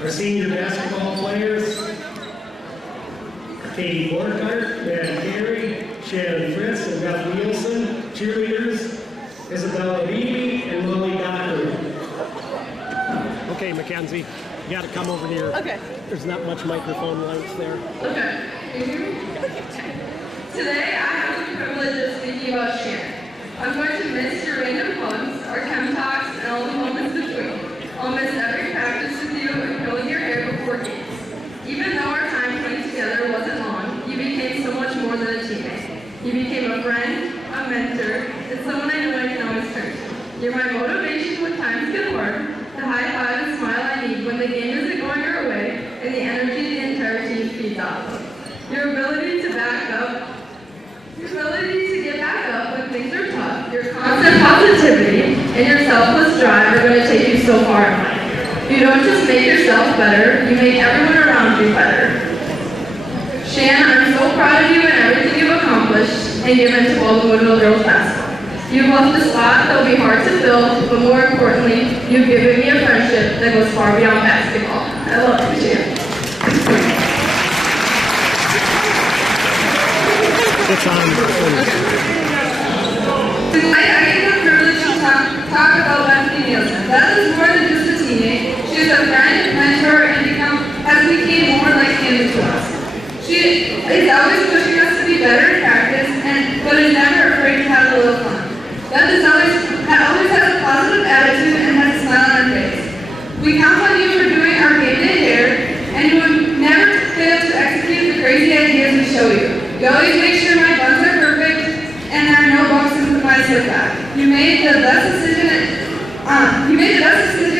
Our senior basketball players, Katie Borgart, Maddie Carey, Shannon Fritz, and Beth Nielsen. Cheerleaders, Isabella Beebe and Lily Dockery. Okay, Mackenzie, you got to come over here. Okay. There's not much microphone length there. Okay. Can you hear me? Today, I have the privilege of speaking about Shannon. I'm going to miss your random hugs, our chem talks, and all the moments between. I'll miss every practice with you and curling your hair before games. Even though our time playing together wasn't long, you became so much more than a teammate. You became a friend, a mentor, and someone I know I can always turn to. You're my motivation when times get hard, the high five and smile I need when the game isn't going your way, and the energy the entire team feeds off of. Your ability to get back up when things are tough, your constant positivity, and your selfless drive are going to take you so far in life. You don't just make yourself better, you make everyone around you better. Shan, I'm so proud of you and everything you've accomplished and given to Baldwin-Woodville girls basketball. You've left a spot that will be hard to fill, but more importantly, you've given me a friendship that goes far beyond basketball. I love you, Shan. Tonight, I get the privilege to talk about Bethany Nielsen. Beth is more than just a teammate. She is a friend, mentor, and has become more like family to us. She is always pushing us to be better in practice, but is never afraid to have a little fun. Beth always has a positive attitude and has a smile on her face. We count on you for doing our game-day hair, and you would never fail to execute the crazy ideas we show you. You always make sure my buns are perfect and there are no bumps in my slip back. You made the best decision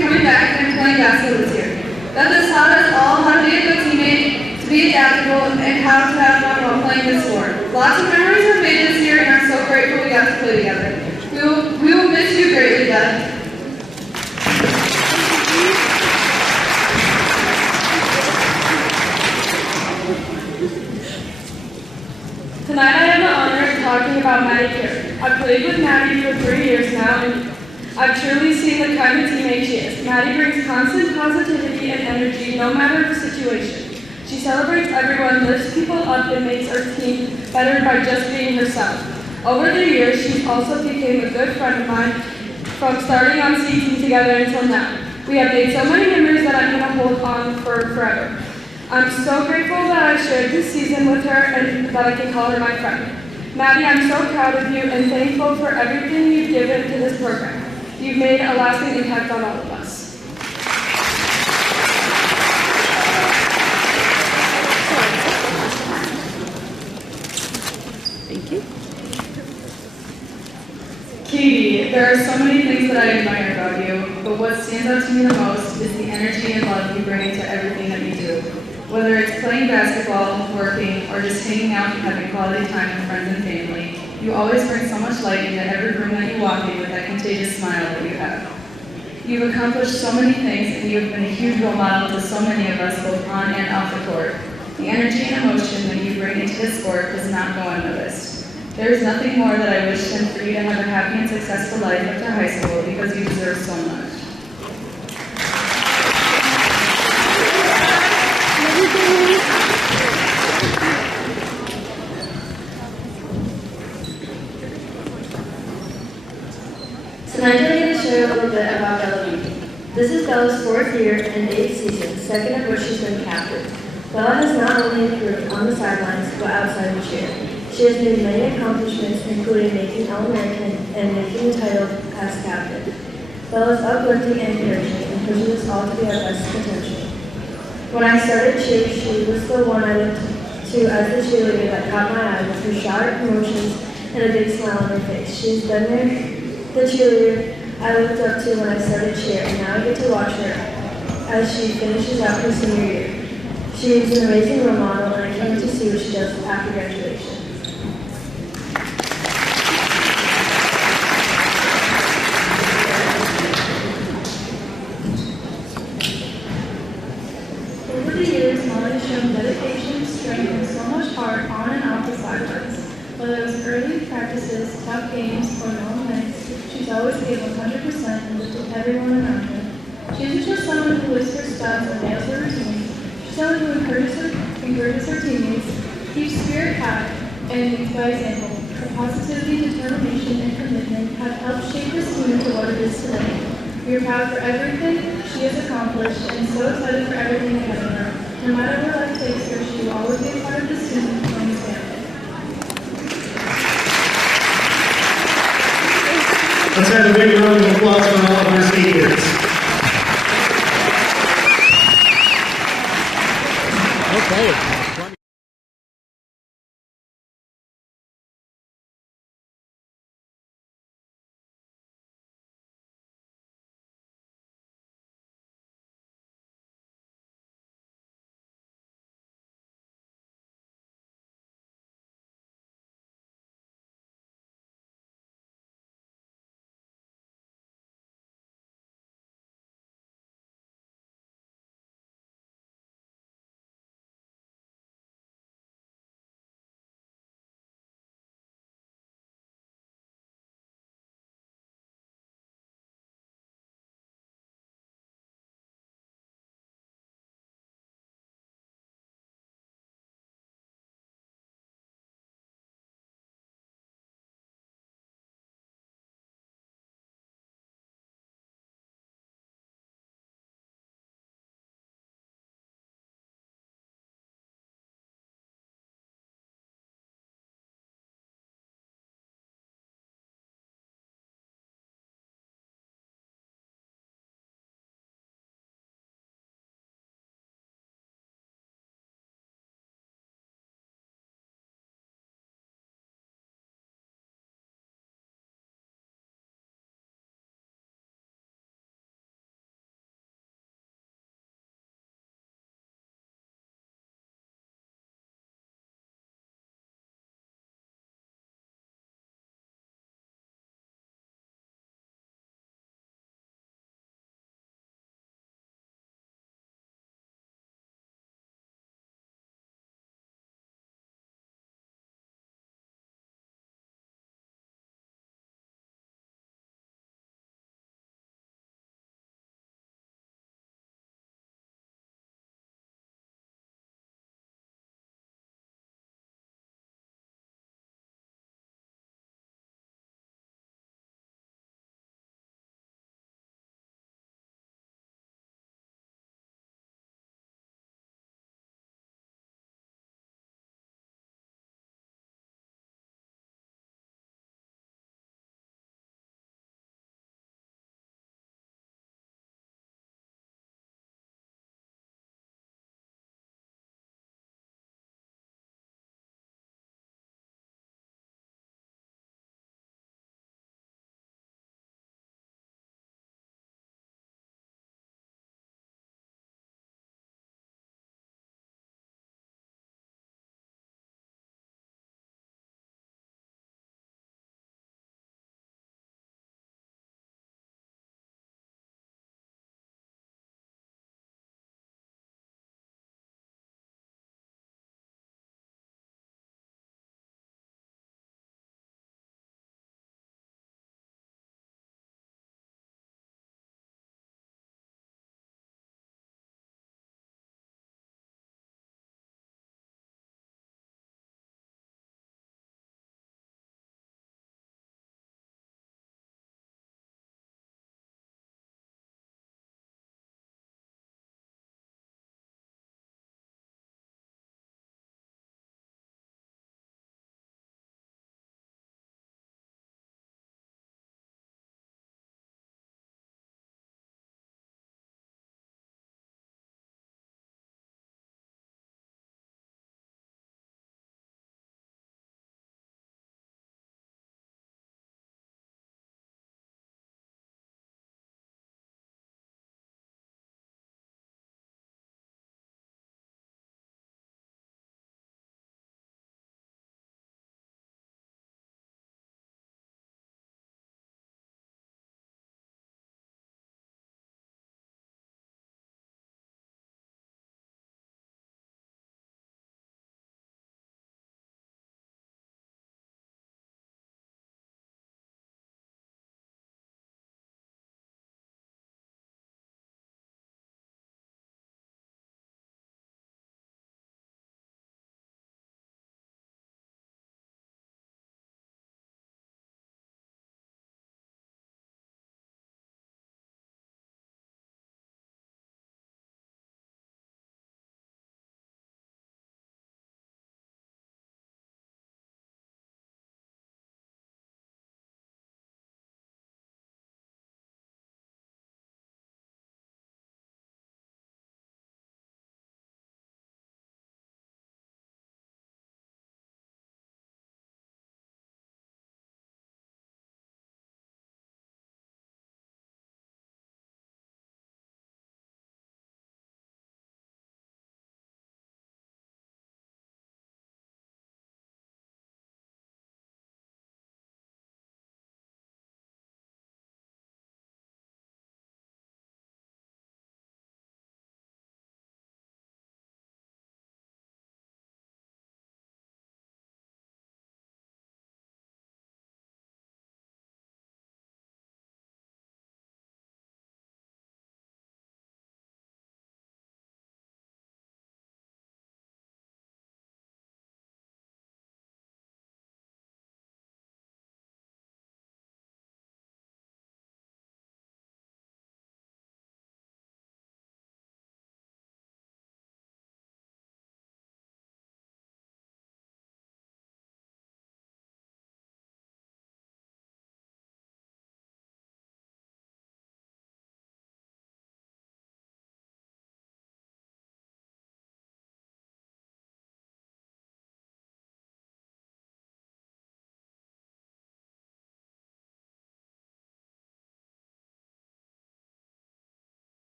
coming back and playing basketball this year. That has taught us all how to be a good teammate, to be adaptable, and how to have fun while playing this sport. Lots of memories were made this year and I'm so grateful we got to play together. We will miss you greatly, Beth. Tonight I have the honor of talking about Maddie Carey. I've played with Maddie for 3 years now, and I've truly seen the kind of teammate she is. Maddie brings constant positivity and energy no matter the situation. She celebrates everyone, lifts people up, and makes our team better by just being herself. Over the years, she's also became a good friend of mine from starting on C team together until now. We have made so many memories that I'm going to hold on for forever. I'm so grateful that I shared this season with her and that I can call her my friend. Maddie, I'm so proud of you and thankful for everything you've given to this program. You've made a lasting impact on all of us. Thank you. Katie, there are so many things that I admire about you, but what stands out to me the most is the energy and love you bring into everything that you do. Whether it's playing basketball, working, or just hanging out and having quality time with friends and family, you always bring so much light into every room that you walk in with that contagious smile that you have. You've accomplished so many things, and you have been a huge role model to so many of us, both on and off the court. The energy and emotion that you bring into this sport does not go unnoticed. There is nothing more that I wish than for you to have a happy and successful life after high school because you deserve so much. Tonight I'm going to share a little bit about Bella Beebe. This is Bella's 4th year and 8th season, 2nd of which she's been captain. Bella has not only improved on the sidelines, but outside the cheer. She has made many accomplishments, including making All-American and making the title as captain. Bella is uplifting and encouraging and pushes us all to be our best potential. When I started cheer, she was the one I looked to as the cheerleader that caught my eye with her sharp emotions and a big smile on her face. She's been the cheerleader I looked up to when I started cheer, and now I get to watch her as she finishes out her senior year. She is an amazing role model, and I can't wait to see what she does after graduation. Over the years, Molly has shown dedication, strength, and so much heart on and off the sidelines. Whether it was early practices, tough games, or long nights, she's always gave 100% and lifted everyone around her. She isn't just someone who whispers stunts or nails encourages her teammates, keeps spirit high, and leads by example. Her positivity, determination, and commitment have helped shape this team into what it is today. We are proud for everything she has accomplished and so excited for everything ahead of her. No matter where life takes her, she will always be a part of this team and this family. Let's have a big round of applause for all of our speakers. Okay.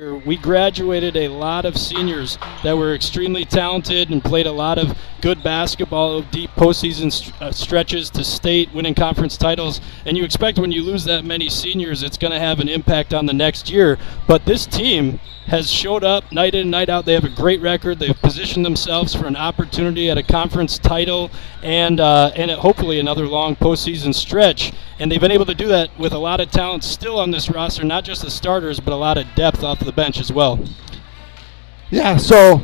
We graduated a lot of seniors that were extremely talented and played a lot of good basketball, deep postseason stretches to state, winning conference titles. And you expect when you lose that many seniors, it's going to have an impact on the next year. But this team has showed up night in and night out. They have a great record. They've positioned themselves for an opportunity at a conference title and hopefully another long postseason stretch. And they've been able to do that with a lot of talent still on this roster, not just the starters, but a lot of depth off the bench as well. Yeah, so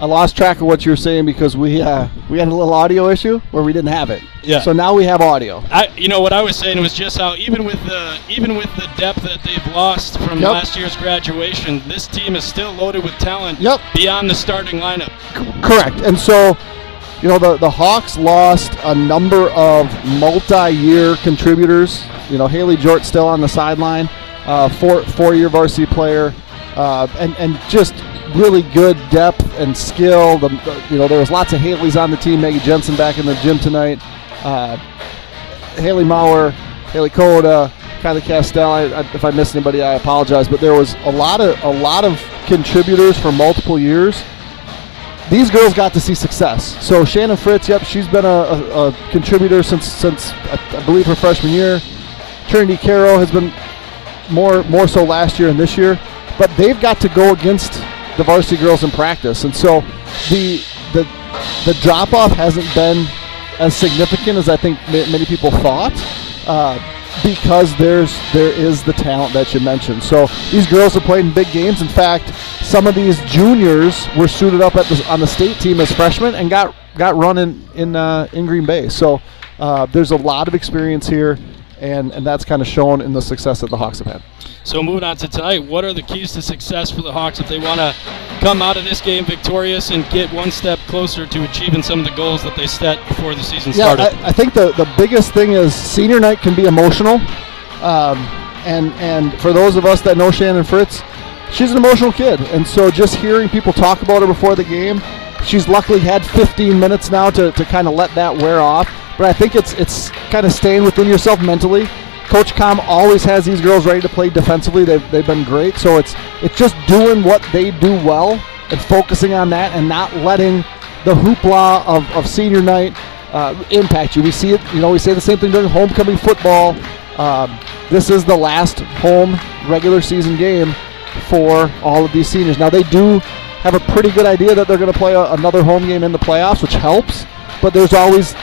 I lost track of what you were saying because we had a little audio issue where we didn't have it. Yeah. So now we have audio. What I was saying was just how even with the depth that they've lost from last year's graduation, this team is still loaded with talent beyond the starting lineup. Correct. And so, the Hawks lost a number of multi-year contributors. Haley Jort still on the sideline, four-year varsity player, and just really good depth and skill. There was lots of Haleys on the team. Maggie Jensen back in the gym tonight. Haley Maurer, Haley Coda, Kylie Castell. If I missed anybody, I apologize. But there was a lot of contributors for multiple years. These girls got to see success. So Shannon Fritz, she's been a contributor since I believe her freshman year. Trinity Carroll has been more so last year and this year. But they've got to go against the varsity girls in practice, and so the drop-off hasn't been as significant as I think many people thought, because there is the talent that you mentioned. So these girls have played in big games. In fact, some of these juniors were suited up on the state team as freshmen and got run in Green Bay. So there's a lot of experience here, and that's kind of shown in the success that the Hawks have had. So moving on to tonight, what are the keys to success for the Hawks if they want to come out of this game victorious and get one step closer to achieving some of the goals that they set before the season started? I think the biggest thing is senior night can be emotional. And for those of us that know Shannon Fritz, she's an emotional kid. And so just hearing people talk about her before the game, she's luckily had 15 minutes now to kind of let that wear off. But I think it's kind of staying within yourself mentally. Coach Com always has these girls ready to play defensively. They've been great. So it's just doing what they do well and focusing on that and not letting the hoopla of senior night impact you. We see it, we say the same thing during homecoming football. This is the last home regular season game for all of these seniors. Now they do have a pretty good idea that they're going to play another home game in the playoffs, which helps, but there's always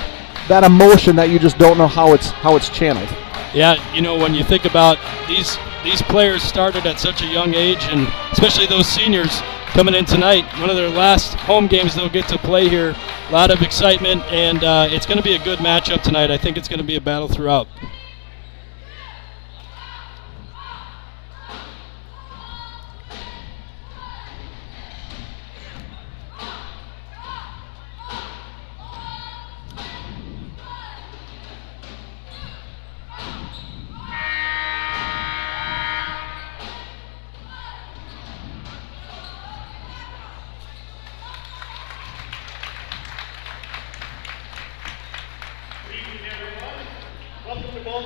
that emotion that you just don't know how it's channeled. Yeah, when you think about these players started at such a young age, and especially those seniors coming in tonight, one of their last home games they'll get to play here. A lot of excitement, and it's going to be a good matchup tonight. I think it's going to be a battle throughout. Welcome to Baldwin.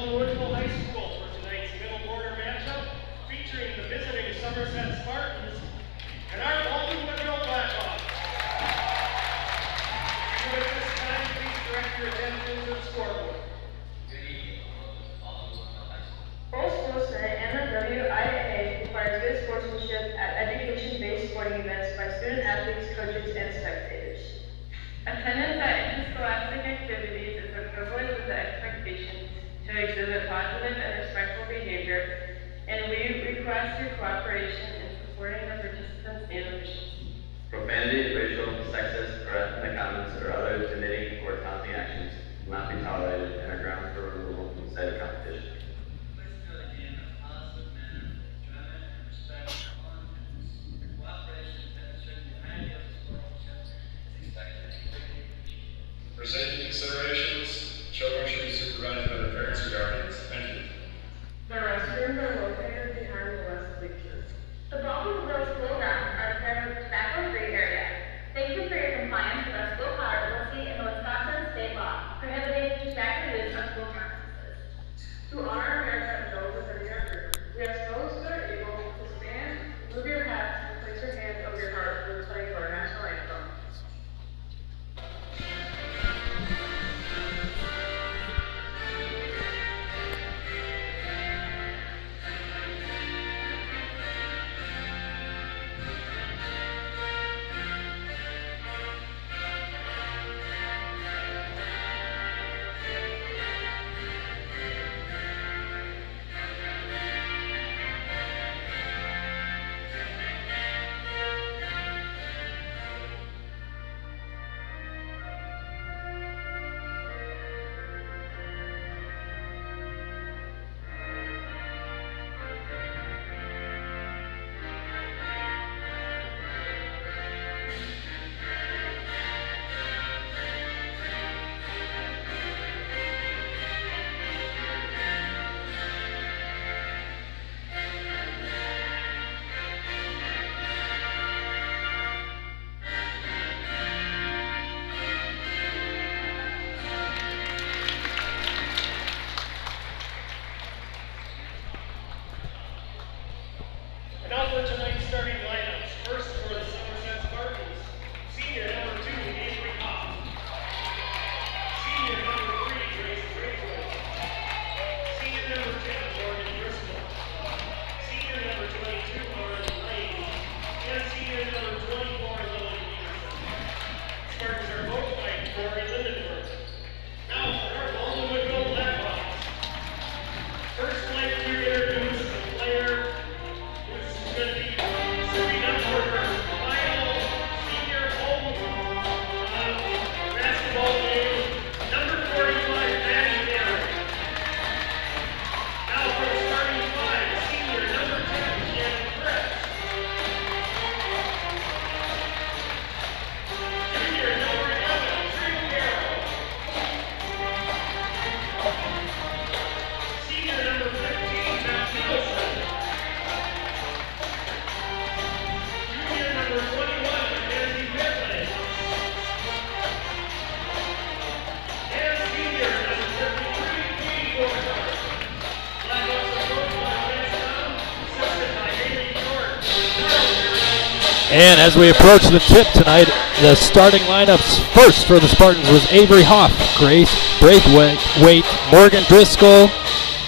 And as we approach the tip tonight, the starting lineups first for the Spartans was Avery Hoff, Grace Braithwaite, Morgan Driscoll,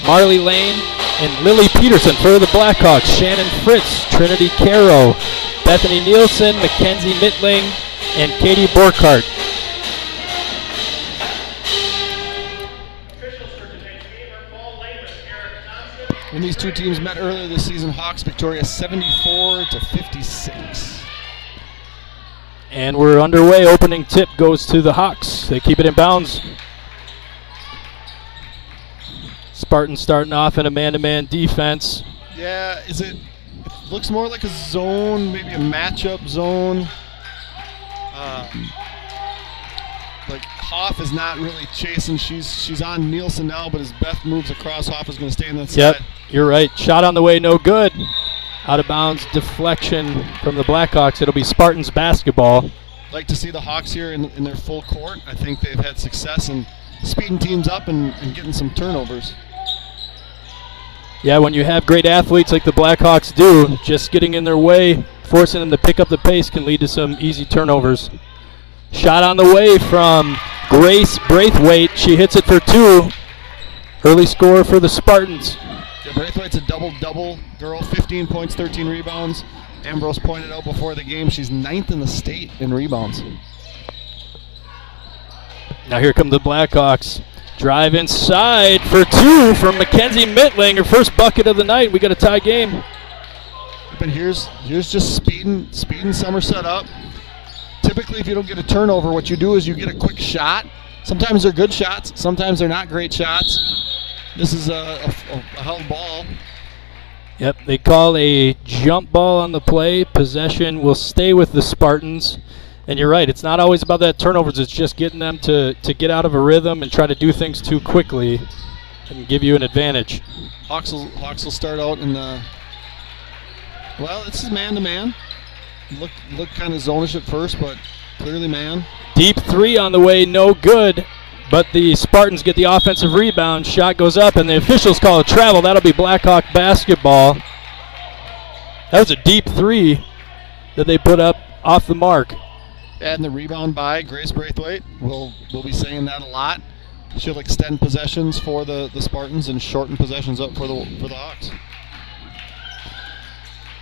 Marley Lane, and Lily Peterson. For the Blackhawks, Shannon Fritz, Trinity Caro, Bethany Nielsen, Mackenzie Mittling, and Katie Borkart. When these two teams met earlier this season, Hawks victorious 74-56. And we're underway. Opening tip goes to the Hawks. They keep it in bounds. Spartans starting off in a man-to-man defense. Yeah, it looks more like a zone, maybe a matchup zone. Like Hoff is not really chasing. She's on Nielsen now, but as Beth moves across, Hoff is going to stay in that side. Yep, you're right. Shot on the way, no good. Out of bounds deflection from the Blackhawks. It'll be Spartans basketball. Like to see the Hawks here in their full court. I think they've had success in speeding teams up and getting some turnovers. Yeah, when you have great athletes like the Blackhawks do, just getting in their way, forcing them to pick up the pace can lead to some easy turnovers. Shot on the way from Grace Braithwaite. She hits it for two. Early score for the Spartans. Yeah, Braithwaite's a double-double girl, 15 points, 13 rebounds. Ambrose pointed out before the game she's 9th in the state in rebounds. Now here come the Blackhawks. Drive inside for two from Mackenzie Mittling, her first bucket of the night. We got a tie game. But here's just speeding Somerset up. Typically, if you don't get a turnover, what you do is you get a quick shot. Sometimes they're good shots. Sometimes they're not great shots. This is a held ball. Yep, they call a jump ball on the play. Possession will stay with the Spartans. And you're right, it's not always about that turnovers. It's just getting them to get out of a rhythm and try to do things too quickly and give you an advantage. Hawks will start out in the... Well, this is man-to-man. Look kind of zonish at first, but clearly man. Deep three on the way, no good. But the Spartans get the offensive rebound. Shot goes up, and the officials call a travel. That'll be Blackhawk basketball. That was a deep three that they put up off the mark. Adding the rebound by Grace Braithwaite. We'll be saying that a lot. She'll extend possessions for the Spartans and shorten possessions up for the Hawks.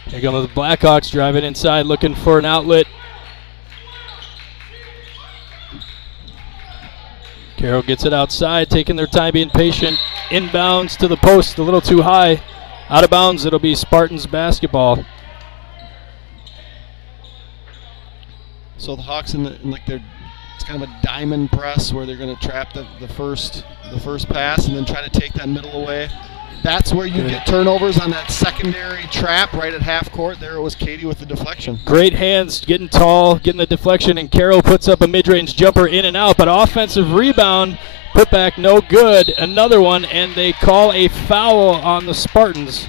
Here come the Blackhawks driving inside, looking for an outlet. Carroll gets it outside, taking their time, being patient. Inbounds to the post, a little too high. Out of bounds, it'll be Spartans basketball. So the Hawks it's kind of a diamond press where they're going to trap the first pass and then try to take that middle away. That's where you get turnovers on that secondary trap right at half court. There it was Katie with the deflection. Great hands, getting tall, getting the deflection, and Carroll puts up a mid-range jumper in and out, but offensive rebound, put back no good. Another one, and they call a foul on the Spartans.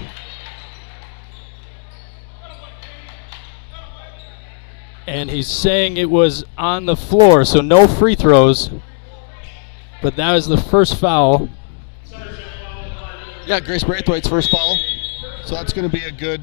And he's saying it was on the floor, so no free throws. But that was the first foul. Yeah, Grace Braithwaite's first foul. So that's going to be a good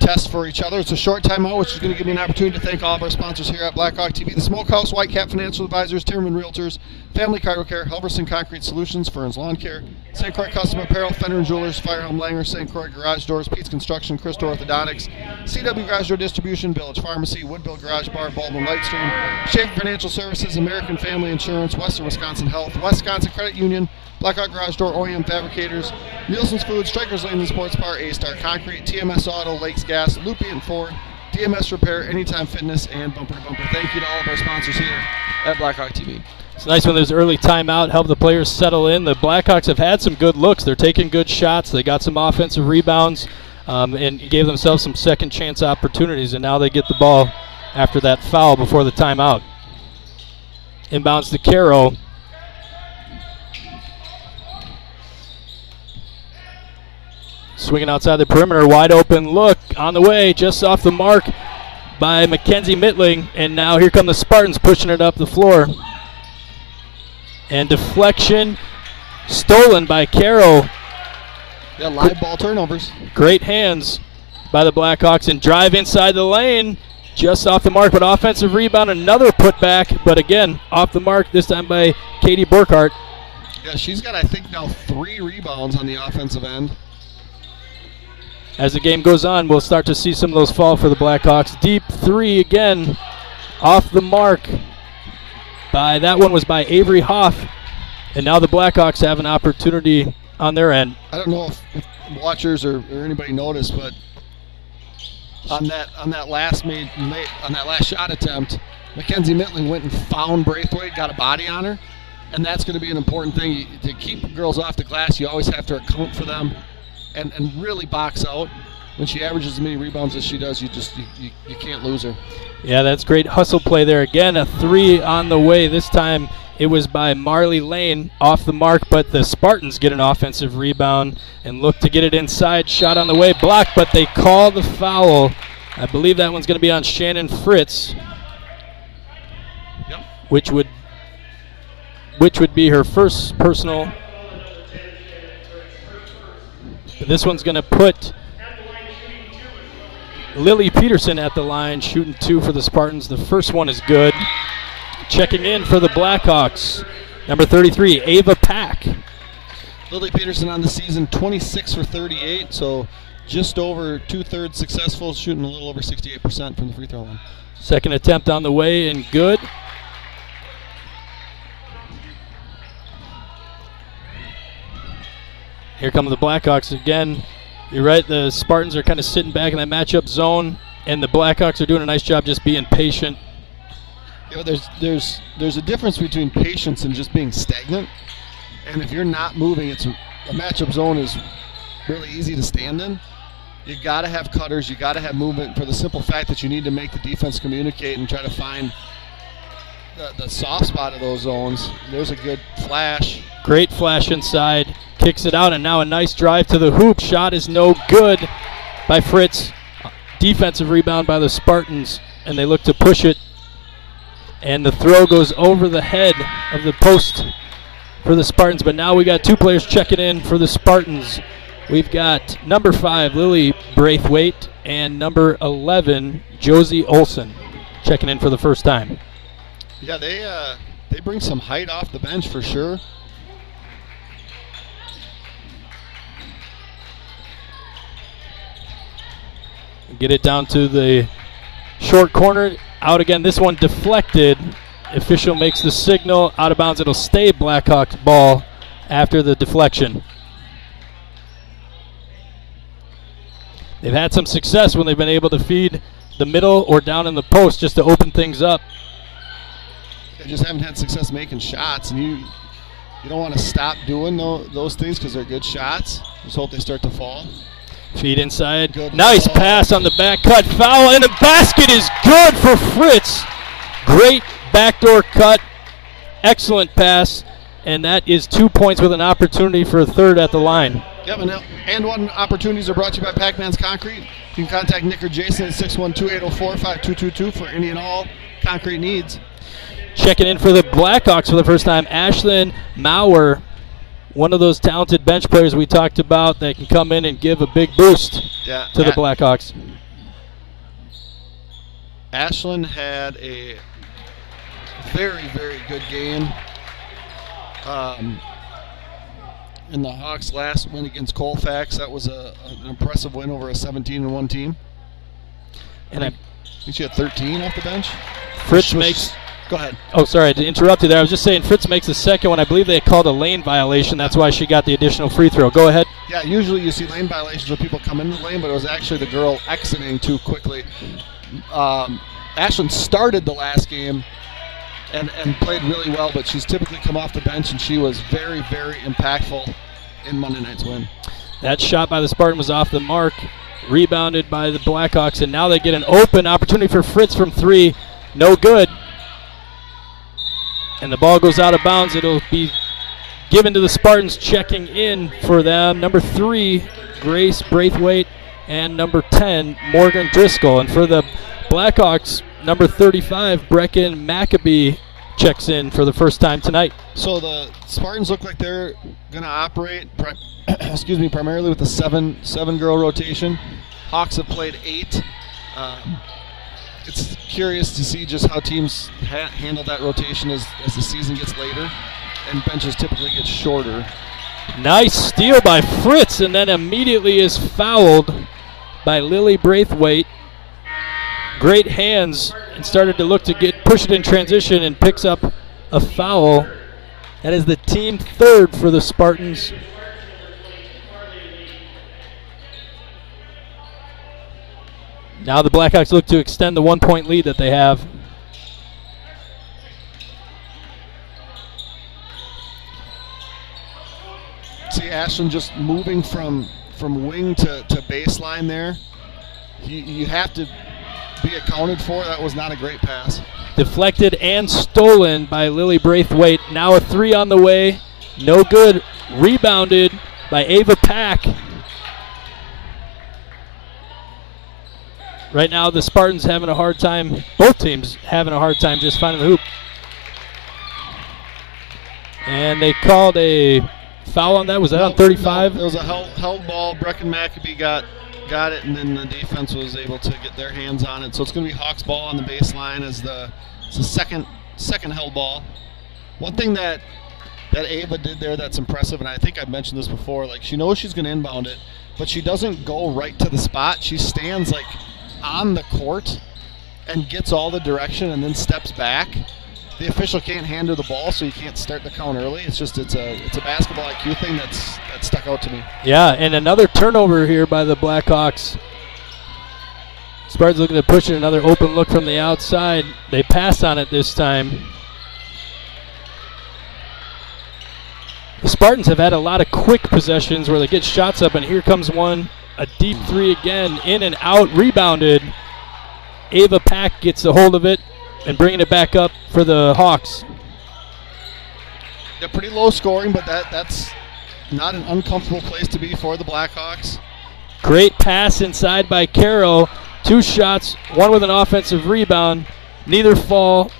test for each other. It's a short timeout, which is going to give me an opportunity to thank all of our sponsors here at Blackhawk TV. The Smokehouse, Whitecap Financial Advisors, Timmerman Realtors, Family Cargo Care, Helverson Concrete Solutions, Ferns Lawn Care, St. Croix Custom Apparel, Fender and Jewelers, Firehelm Langer, St. Croix Garage Doors, Pete's Construction, Crystal Orthodontics, CW Garage Door Distribution, Village Pharmacy, Woodville Garage Bar, Baldwin Lightstream, Schaefer Financial Services, American Family Insurance, Western Wisconsin Health, Wisconsin Credit Union, Blackhawk Garage Door, OEM Fabricators, Nielsen's Food, Strikers Lane and Sports Bar, A-Star Concrete, TMS Auto, Lakes Gas, Loopy and Ford, DMS Repair, Anytime Fitness, and Bumper to Bumper. Thank you to all of our sponsors here at Blackhawk TV. It's nice when there's early timeout, help the players settle in. The Blackhawks have had some good looks. They're taking good shots. They got some offensive rebounds and gave themselves some second chance opportunities, and now they get the ball after that foul before the timeout. Inbounds to Caro. Swinging outside the perimeter, wide open look on the way, just off the mark by Mackenzie Mittling. And now here come the Spartans pushing it up the floor. And deflection stolen by Carroll. Yeah, live ball turnovers. Great hands by the Blackhawks and drive inside the lane. Just off the mark, but offensive rebound, another putback, but again, off the mark, this time by Katie Burkhart. Yeah, she's got, I think, now 3 rebounds on the offensive end. As the game goes on, we'll start to see some of those fall for the Blackhawks. Deep 3 again, off the mark. That one was by Avery Hoff, and now the Blackhawks have an opportunity on their end. I don't know if watchers or anybody noticed, but on that last shot attempt, Mackenzie Mittling went and found Braithwaite, got a body on her, and that's going to be an important thing. To keep girls off the glass, you always have to account for them and really box out. When she averages as many rebounds as she does, you can't lose her. Yeah, that's great hustle play there. Again, a 3 on the way. This time it was by Marley Lane, off the mark, but the Spartans get an offensive rebound and look to get it inside. Shot on the way, blocked, but they call the foul. I believe that one's going to be on Shannon Fritz, yep. which would be her first personal. This one's going to put Lily Peterson at the line, shooting 2 for the Spartans. The first one is good. Checking in for the Blackhawks, number 33, Ava Pack. Lily Peterson on the season, 26 for 38, so just over 2/3 successful, shooting a little over 68% from the free throw line. Second attempt on the way and good. Here come the Blackhawks again. You're right, the Spartans are kind of sitting back in that matchup zone, and the Blackhawks are doing a nice job just being patient. You know, there's a difference between patience and just being stagnant. And if you're not moving, a matchup zone is really easy to stand in. You got to have cutters, you got to have movement for the simple fact that you need to make the defense communicate and try to find the soft spot of those zones. There's a good flash. Great flash inside, kicks it out, and now a nice drive to the hoop. Shot is no good by Fritz. Defensive rebound by the Spartans, and they look to push it. And the throw goes over the head of the post for the Spartans. But now we got 2 players checking in for the Spartans. We've got number 5, Lily Braithwaite, and number 11, Josie Olson, checking in for the first time. Yeah, they bring some height off the bench for sure. Get it down to the short corner. Out again, this one deflected. Official makes the signal. Out of bounds, it'll stay Blackhawks ball after the deflection. They've had some success when they've been able to feed the middle or down in the post just to open things up. They just haven't had success making shots, and you don't want to stop doing those things because they're good shots. Just hope they start to fall. Feed inside. Good Nice ball. pass on the back cut. Foul, and the basket is good for Fritz. Great backdoor cut. Excellent pass. And that is 2 points with an opportunity for a third at the line. Yep, and one opportunities are brought to you by Pac-Man's Concrete. You can contact Nick or Jason at 612-804-5222 for any and all concrete needs. Checking in for the Blackhawks for the first time, Ashlyn Maurer, one of those talented bench players we talked about that can come in and give a big boost to the Blackhawks. Ashlyn had a very, very good game in the Hawks' last win against Colfax. That was an impressive win over a 17-1 team. And I think she had 13 off the bench. Fritz makes... Go ahead. Oh, sorry, to interrupt you there. I was just saying Fritz makes the second one. I believe they called a lane violation. That's why she got the additional free throw. Go ahead. Yeah, usually you see lane violations when people come into the lane, but it was actually the girl exiting too quickly. Ashlyn started the last game and played really well, but she's typically come off the bench, and she was very, very impactful in Monday night's win. That shot by the Spartan was off the mark, rebounded by the Blackhawks, and now they get an open opportunity for Fritz from 3. No good. And the ball goes out of bounds. It'll be given to the Spartans. Checking in for them, number 3, Grace Braithwaite, and number 10, Morgan Driscoll. And for the Blackhawks, number 35, Brecken Maccabee checks in for the first time tonight. So the Spartans look like they're going to operate primarily with a seven girl rotation. Hawks have played 8. It's curious to see just how teams handle that rotation as the season gets later and benches typically get shorter. Nice steal by Fritz, and then immediately is fouled by Lily Braithwaite. Great hands, and started to look to push it in transition, and picks up a foul. That is the team 3rd for the Spartans. Now the Blackhawks look to extend the 1-point lead that they have. See Ashland just moving from wing to baseline there. You have to be accounted for. That was not a great pass. Deflected and stolen by Lily Braithwaite. Now a 3 on the way. No good. Rebounded by Ava Pack. Right now the Spartans having a hard time, both teams having a hard time just finding the hoop. And they called a foul on that. Was that on 35? No, it was a held ball. Brecken Maccabee got it, and then the defense was able to get their hands on it. So it's going to be Hawks ball on the baseline as it's the second held ball. One thing that Ava did there that's impressive, and I think I've mentioned this before, like she knows she's going to inbound it, but she doesn't go right to the spot. She stands like on the court and gets all the direction and then steps back. The official can't hand her the ball, so you can't start the count early. It's a basketball IQ thing that stuck out to me. Yeah, and another turnover here by the Blackhawks. Spartans looking to push it, another open look from the outside. They pass on it this time. The Spartans have had a lot of quick possessions where they get shots up, and here comes one. A deep 3 again, in and out, rebounded. Ava Pack gets a hold of it and bringing it back up for the Hawks. Yeah, pretty low scoring, but that's not an uncomfortable place to be for the Blackhawks. Great pass inside by Carroll. 2 shots, one with an offensive rebound. Neither fall.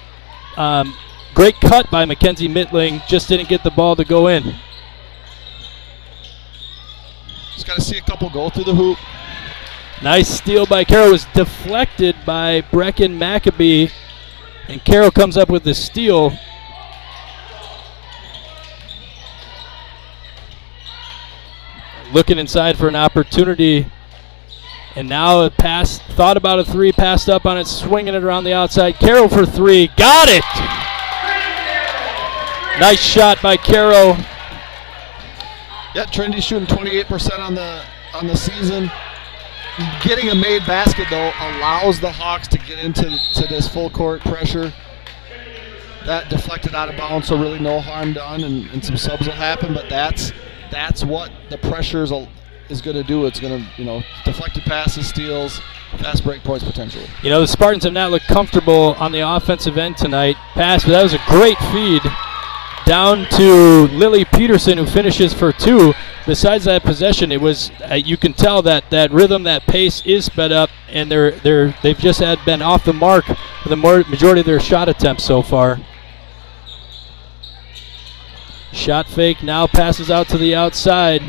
Great cut by Mackenzie Mittling. Just didn't get the ball to go in. Just got to see a couple go through the hoop. Nice steal by Carroll. Was deflected by Brecken Maccabee. And Carroll comes up with the steal. Looking inside for an opportunity. And now a pass, thought about a 3, passed up on it, swinging it around the outside. Carroll for 3, got it! Nice shot by Carroll. Yeah, Trinity shooting 28% on the season. Getting a made basket, though, allows the Hawks to get into this full court pressure. That deflected out of bounds, so really no harm done, and some subs will happen, but that's what the pressure is going to do. It's going to, deflected passes, steals, fast break points potentially. The Spartans have not looked comfortable on the offensive end tonight. Pass, but that was a great feed down to Lily Peterson, who finishes for 2. Besides that possession, it was you can tell that rhythm, that pace is sped up, and they've just been off the mark for the majority of their shot attempts so far. Shot fake, now passes out to the outside.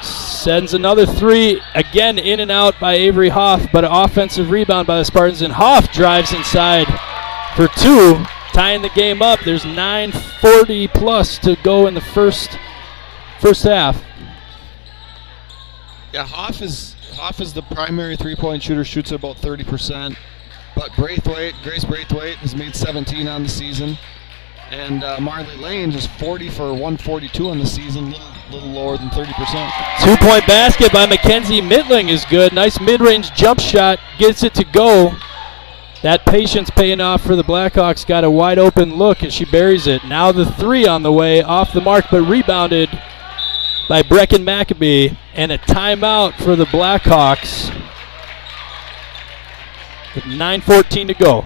Sends another 3, again in and out by Avery Hoff, but an offensive rebound by the Spartans, and Hoff drives inside for 2. Tying the game up. There's 9:40 plus to go in the first half. Yeah, Hoff is the primary 3-point shooter, shoots at about 30%. But Grace Braithwaite has made 17 on the season. And Marley Lane just 40 for 142 on the season, little lower than 30%. 2-point basket by Mackenzie Mittling is good. Nice mid-range jump shot, gets it to go. That patience paying off for the Blackhawks. Got a wide open look and she buries it. Now the 3 on the way, off the mark, but rebounded by Brecken Maccabee. And a timeout for the Blackhawks with 9:14 to go.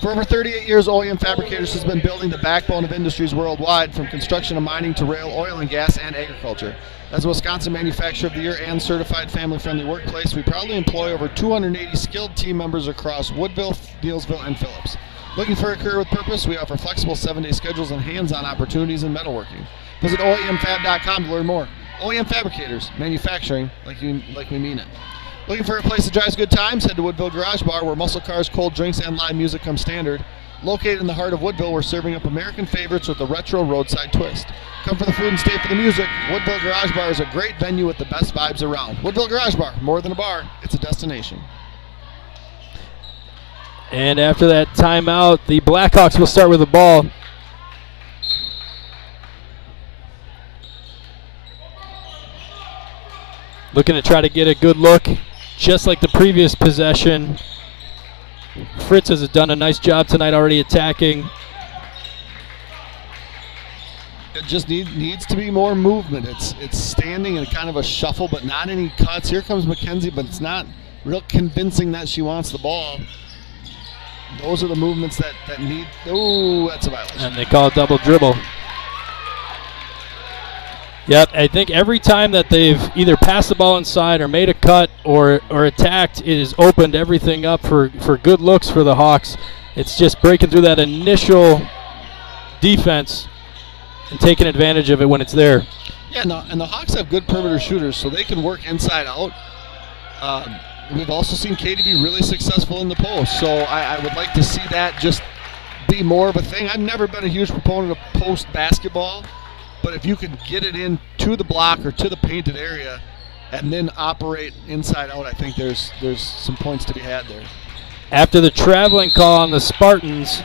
For over 38 years, OEM Fabricators has been building the backbone of industries worldwide, from construction and mining to rail, oil and gas, and agriculture. As a Wisconsin Manufacturer of the Year and certified family-friendly workplace, we proudly employ over 280 skilled team members across Woodville, Neelsville, and Phillips. Looking for a career with purpose? We offer flexible 7-day schedules and hands-on opportunities in metalworking. Visit OEMFab.com to learn more. OEM Fabricators, manufacturing like we mean it. Looking for a place that drives good times? Head to Woodville Garage Bar, where muscle cars, cold drinks, and live music come standard. Located in the heart of Woodville, we're serving up American favorites with a retro roadside twist. Come for the food and stay for the music. Woodville Garage Bar is a great venue with the best vibes around. Woodville Garage Bar, more than a bar, it's a destination. And after that timeout, the Blackhawks will start with the ball. Looking to try to get a good look, just like the previous possession. Fritz has done a nice job tonight already attacking. It just needs to be more movement. It's standing in kind of a shuffle, but not any cuts. Here comes Mackenzie, but it's not real convincing that she wants the ball. Those are the movements that need. Oh, that's a violation. And they call it double dribble. Yep, I think every time that they've either passed the ball inside or made a cut or attacked, it has opened everything up for good looks for the Hawks. It's just breaking through that initial defense and taking advantage of it when it's there. Yeah, no, and the Hawks have good perimeter shooters, so they can work inside out. We've also seen Katie be really successful in the post, so I would like to see that just be more of a thing. I've never been a huge proponent of post basketball, but if you can get it in to the block or to the painted area and then operate inside out, I think there's some points to be had there. After the traveling call on the Spartans,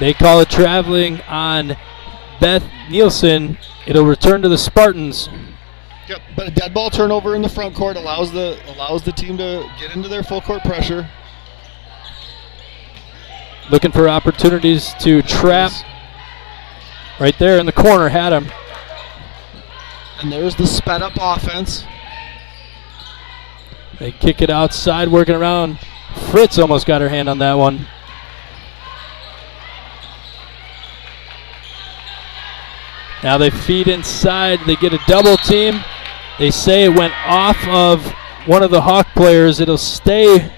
they call it traveling on Beth Nielsen. It'll return to the Spartans. Yep, but a dead ball turnover in the front court allows the team to get into their full court pressure. Looking for opportunities to trap. Right there in the corner, had him. And there's the sped up offense. They kick it outside, working around. Fritz almost got her hand on that one. Now they feed inside. They get a double team. They say it went off of one of the Hawk players. It'll stay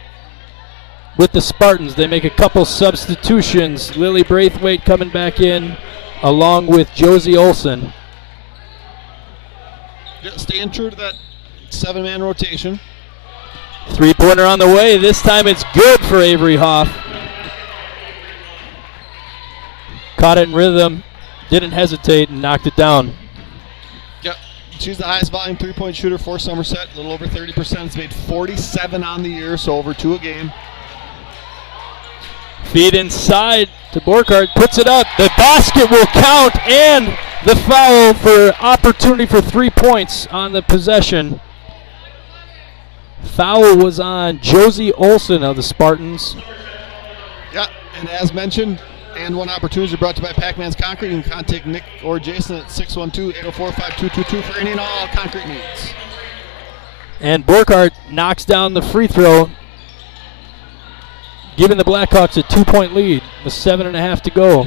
with the Spartans. They make a couple substitutions. Lily Braithwaite coming back in along with Josie Olson. Yeah, staying true to that 7-man rotation. Three-pointer on the way. This time it's good for Avery Hoff. Caught it in rhythm, didn't hesitate, and knocked it down. Yep, she's the highest volume three-point shooter for Somerset, a little over 30%. It's made 47 on the year, so over 2 a game. Feed inside to Borkhardt, puts it up. The basket will count, and the foul for opportunity for 3 points on the possession. Foul was on Josie Olson of the Spartans. Yeah, and as mentioned, and one opportunity brought to you by Pac-Man's Concrete. You can contact Nick or Jason at 612-804-5222 for any and all concrete needs. And Borkhardt knocks down the free throw, giving the Blackhawks a 2-point lead with 7.5 to go.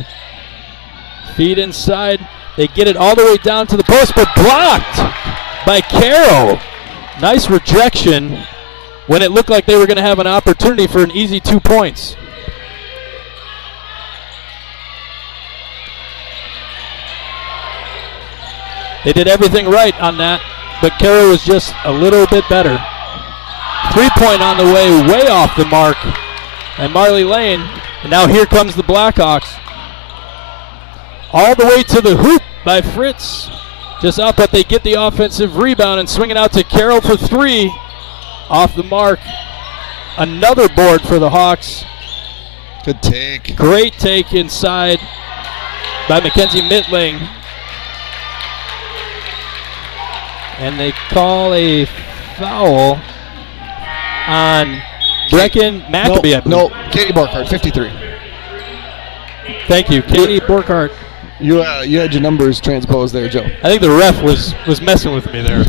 Feed inside. They get it all the way down to the post, but blocked by Carroll. Nice rejection when it looked like they were going to have an opportunity for an easy 2 points. They did everything right on that, but Carroll was just a little bit better. 3-point on the way off the mark. And Marley Lane, and now here comes the Blackhawks. All the way to the hoop by Fritz. Just up, but they get the offensive rebound and swing it out to Carroll for 3. Off the mark. Another board for the Hawks. Good take. Great take inside by Mackenzie Mittling. And they call a foul on Brecken McAbee. No, Katie Borkhardt, 53. Thank you, Katie Borkhardt. You had your numbers transposed there, Joe. I think the ref was messing with me there.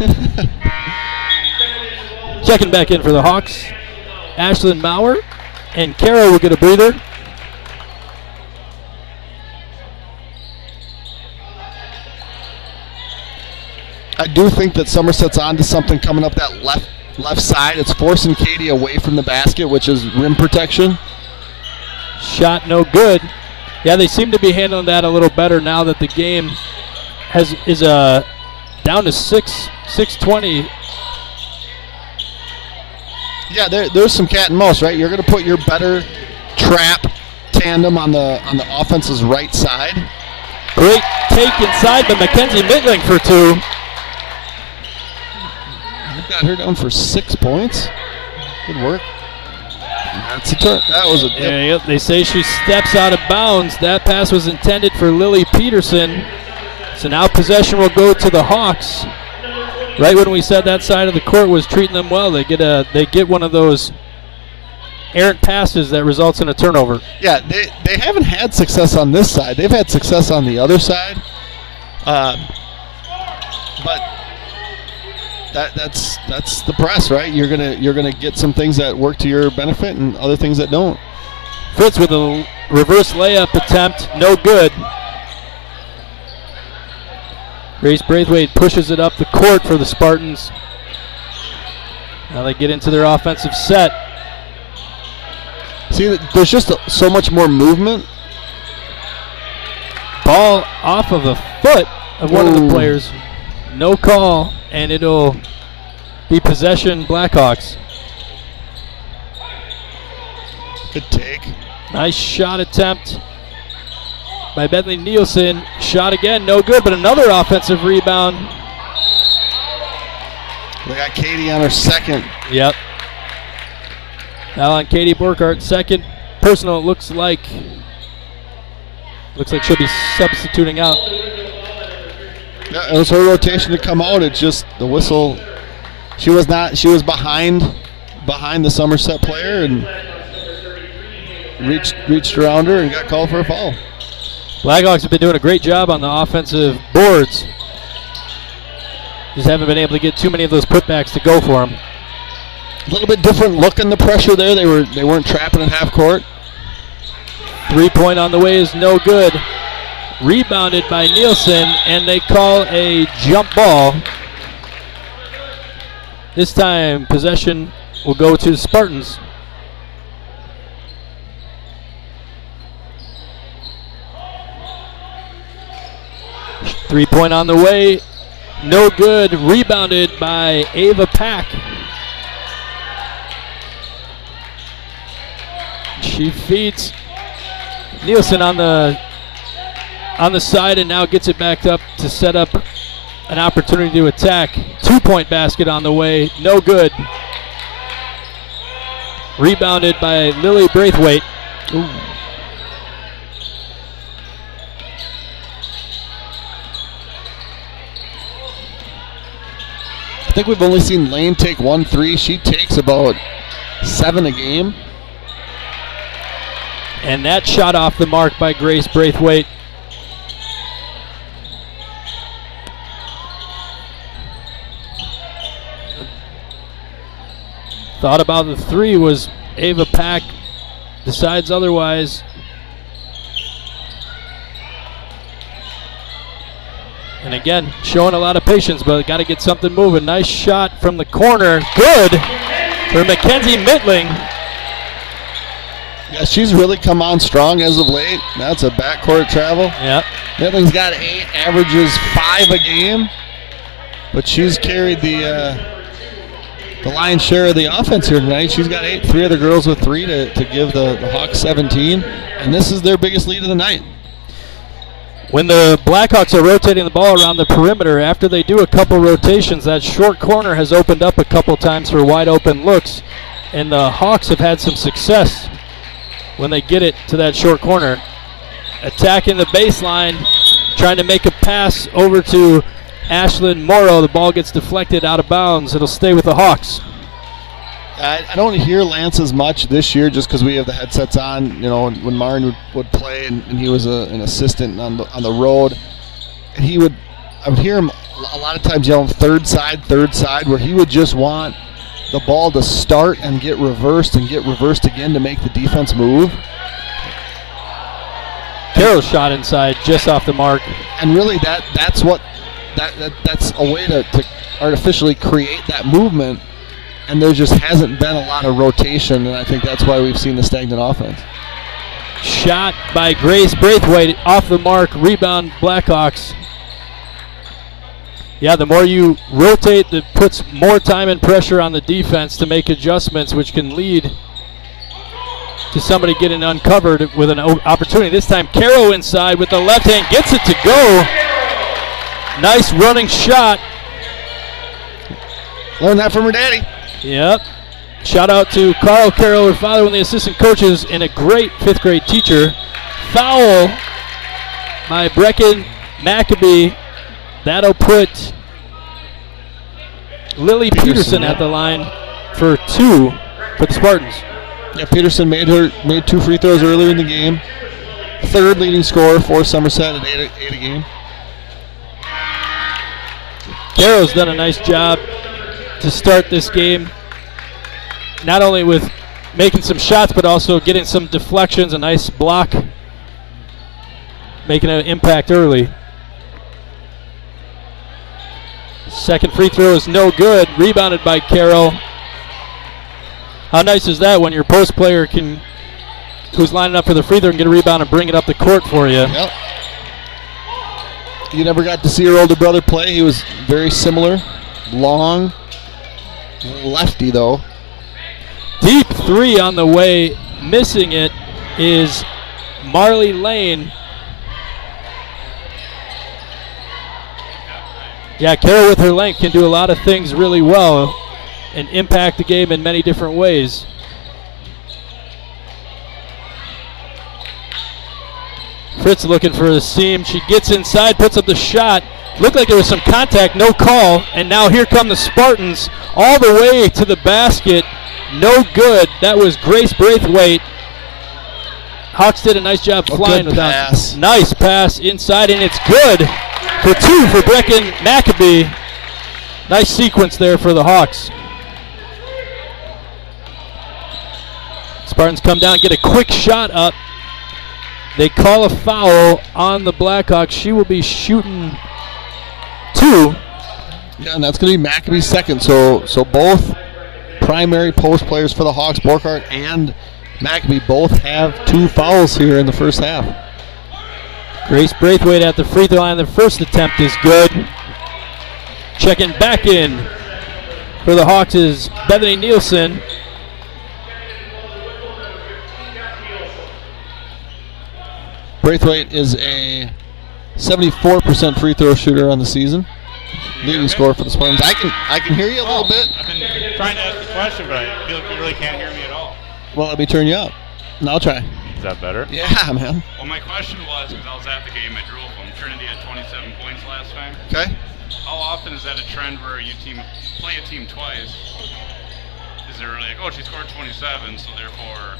Checking back in for the Hawks. Ashlyn Maurer and Carroll will get a breather. I do think that Somerset's onto something coming up that left side. It's forcing Katie away from the basket, which is rim protection. Shot no good. Yeah, they seem to be handling that a little better now that the game is down to 6 6:20. Yeah, there's some cat and mouse, right? You're going to put your better trap tandem on the offense's right side. Great take inside, but Mackenzie Mittling for 2. You've got her down for 6 points. Good work. That's a turn. That was a. Yep. They say she steps out of bounds. That pass was intended for Lily Peterson. So now possession will go to the Hawks. Right when we said that side of the court was treating them well, they get one of those errant passes that results in a turnover. Yeah, they haven't had success on this side. They've had success on the other side. But that's the press, right? You're gonna get some things that work to your benefit and other things that don't. Fritz with a reverse layup attempt, no good. Grace Braithwaite pushes it up the court for the Spartans. Now they get into their offensive set. See, there's just so much more movement. Ball off of a foot of one of the players. No call, and it'll be possession Blackhawks. Good take. Nice shot attempt by Bentley Nielsen. Shot again, no good, but another offensive rebound. They got Katie on her second. Yep. Now on Katie Burkhart, second personal. Looks like she'll be substituting out. Yeah, it was her rotation to come out. It's just the whistle. She was behind the Somerset player and reached around her and got called for a foul. Blackhawks have been doing a great job on the offensive boards. Just haven't been able to get too many of those putbacks to go for them. A little bit different look in the pressure there. They weren't trapping at half court. 3-point on the way is no good. Rebounded by Nielsen, and they call a jump ball. This time possession will go to the Spartans. Three-point on the way, no good. Rebounded by Ava Pack. She feeds Nielsen on the side and now gets it backed up to set up an opportunity to attack. 2-point basket on the way, no good. Rebounded by Lily Braithwaite. Ooh. I think we've only seen Lane take 1 3. She takes about 7 a game. And that shot off the mark by Grace Braithwaite. Thought about the 3 was Ava Pack, decides otherwise. And again, showing a lot of patience, but got to get something moving. Nice shot from the corner. Good for Mackenzie Mittling. Yeah, she's really come on strong as of late. That's a backcourt travel. Yep. Mittling's got 8, averages 5 a game, but she's carried the lion's share of the offense here tonight. She's got 8, 3 other girls with 3 to give the Hawks 17, and this is their biggest lead of the night. When the Blackhawks are rotating the ball around the perimeter, after they do a couple rotations, that short corner has opened up a couple times for wide open looks, and the Hawks have had some success when they get it to that short corner. Attacking the baseline, trying to make a pass over to Ashlyn Morrow. The ball gets deflected out of bounds. It'll stay with the Hawks. I don't hear Lance as much this year just because we have the headsets on. You know, when Martin would play and he was an assistant on the road, and I would hear him a lot of times yelling third side, where he would just want the ball to start and get reversed again to make the defense move. Carroll's shot inside, just off the mark. And really that's a way to artificially create that movement. And there just hasn't been a lot of rotation, and I think that's why we've seen the stagnant offense. Shot by Grace Braithwaite, off the mark, rebound Blackhawks. Yeah, the more you rotate, that puts more time and pressure on the defense to make adjustments, which can lead to somebody getting uncovered with an opportunity. This time, Caro inside with the left hand gets it to go. Nice running shot. Learned that from her daddy. Yep. Shout out to Carl Caro, her father, one of the assistant coaches, and a great 5th grade teacher. Foul by Brecken Maccabee. That'll put Lily Peterson at the line for 2 for the Spartans. Yeah, Peterson made 2 free throws earlier in the game. 3rd leading scorer for Somerset at 8 a game. Caro's done a nice job to start this game, not only with making some shots, but also getting some deflections, a nice block, making an impact early. Second free throw is no good, rebounded by Caro. How nice is that when your post player who's lining up for the free throw, can get a rebound and bring it up the court for you? Yep. You never got to see her older brother play. He was very similar, long, lefty though. Deep 3 on the way. Missing it is Marley Lane. Yeah, Caro with her length can do a lot of things really well and impact the game in many different ways. Fritz looking for the seam. She gets inside, puts up the shot. Looked like there was some contact, no call. And now here come the Spartans all the way to the basket. No good. That was Grace Braithwaite. Hawks did a nice job flying with that. Nice pass inside, and it's good for 2 for Brecken Maccabee. Nice sequence there for the Hawks. Spartans come down, get a quick shot up. They call a foul on the Blackhawks. She will be shooting 2. Yeah, and that's going to be Maccabee's second. So both primary post players for the Hawks, Borkhardt and Maccabee, both have 2 fouls here in the first half. Grace Braithwaite at the free throw line. The first attempt is good. Checking back in for the Hawks is Bethany Nielsen. Braithwaite is a 74% free throw shooter on the season. Leading scorer for the Spartans. I can hear you a little bit. I've been trying to ask the question, but I feel like you really can't hear me at all. Well, let me turn you up. And I'll try. Is that better? Yeah, man. Well, my question was, because I was at the game at Drulfam, Trinity had 27 points last time. Okay. How often is that a trend where you play a team twice? Is there like, oh, she scored 27, so therefore?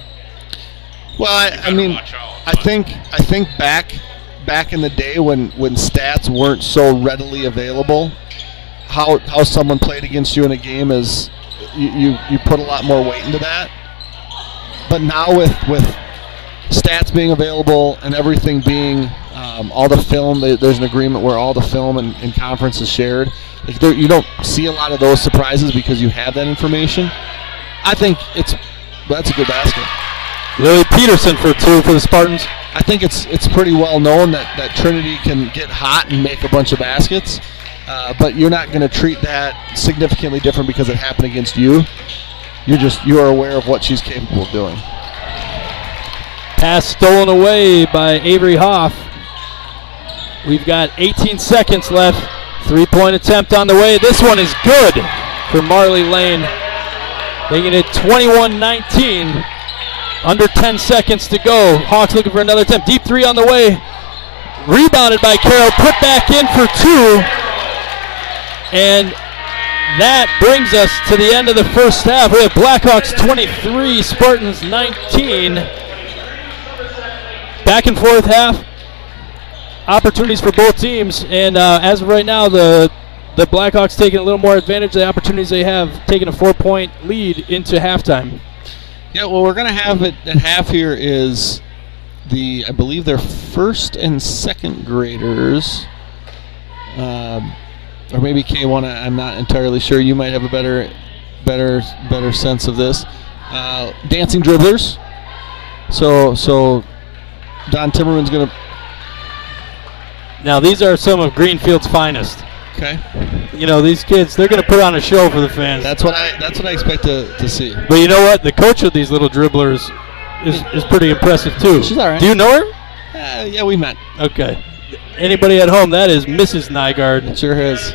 Well, I mean, watch out, I think back in the day when stats weren't so readily available, how someone played against you in a game is you put a lot more weight into that. But now with stats being available and everything being all the film, there's an agreement where all the film and conference is shared. Like you don't see a lot of those surprises because you have that information. I think that's a good basket. Lily Peterson for 2 for the Spartans. I think it's pretty well known that Trinity can get hot and make a bunch of baskets, but you're not going to treat that significantly different because it happened against you. You are aware of what she's capable of doing. Pass stolen away by Avery Hoff. We've got 18 seconds left. 3-point attempt on the way. This one is good for Marley Lane. Making it 21-19. Under 10 seconds to go. Hawks looking for another attempt. Deep 3 on the way. Rebounded by Caro. Put back in for 2. And that brings us to the end of the first half. We have Blackhawks 23, Spartans 19. Back and forth half. Opportunities for both teams. And as of right now, the Blackhawks taking a little more advantage of the opportunities they have, taking a 4-point lead into halftime. Yeah, well, we're going to have it at half here is I believe they're first and second graders, or maybe K1. I'm not entirely sure. You might have a better sense of this. Dancing dribblers. So Don Timmerman's going to. Now these are some of Greenfield's finest. Okay. You know, these kids, they're going to put on a show for the fans. That's what I expect to see. But you know what? The coach of these little dribblers is pretty impressive, too. She's all right. Do you know her? Yeah, we met. Okay. Anybody at home, that is Mrs. Nygaard. It sure is.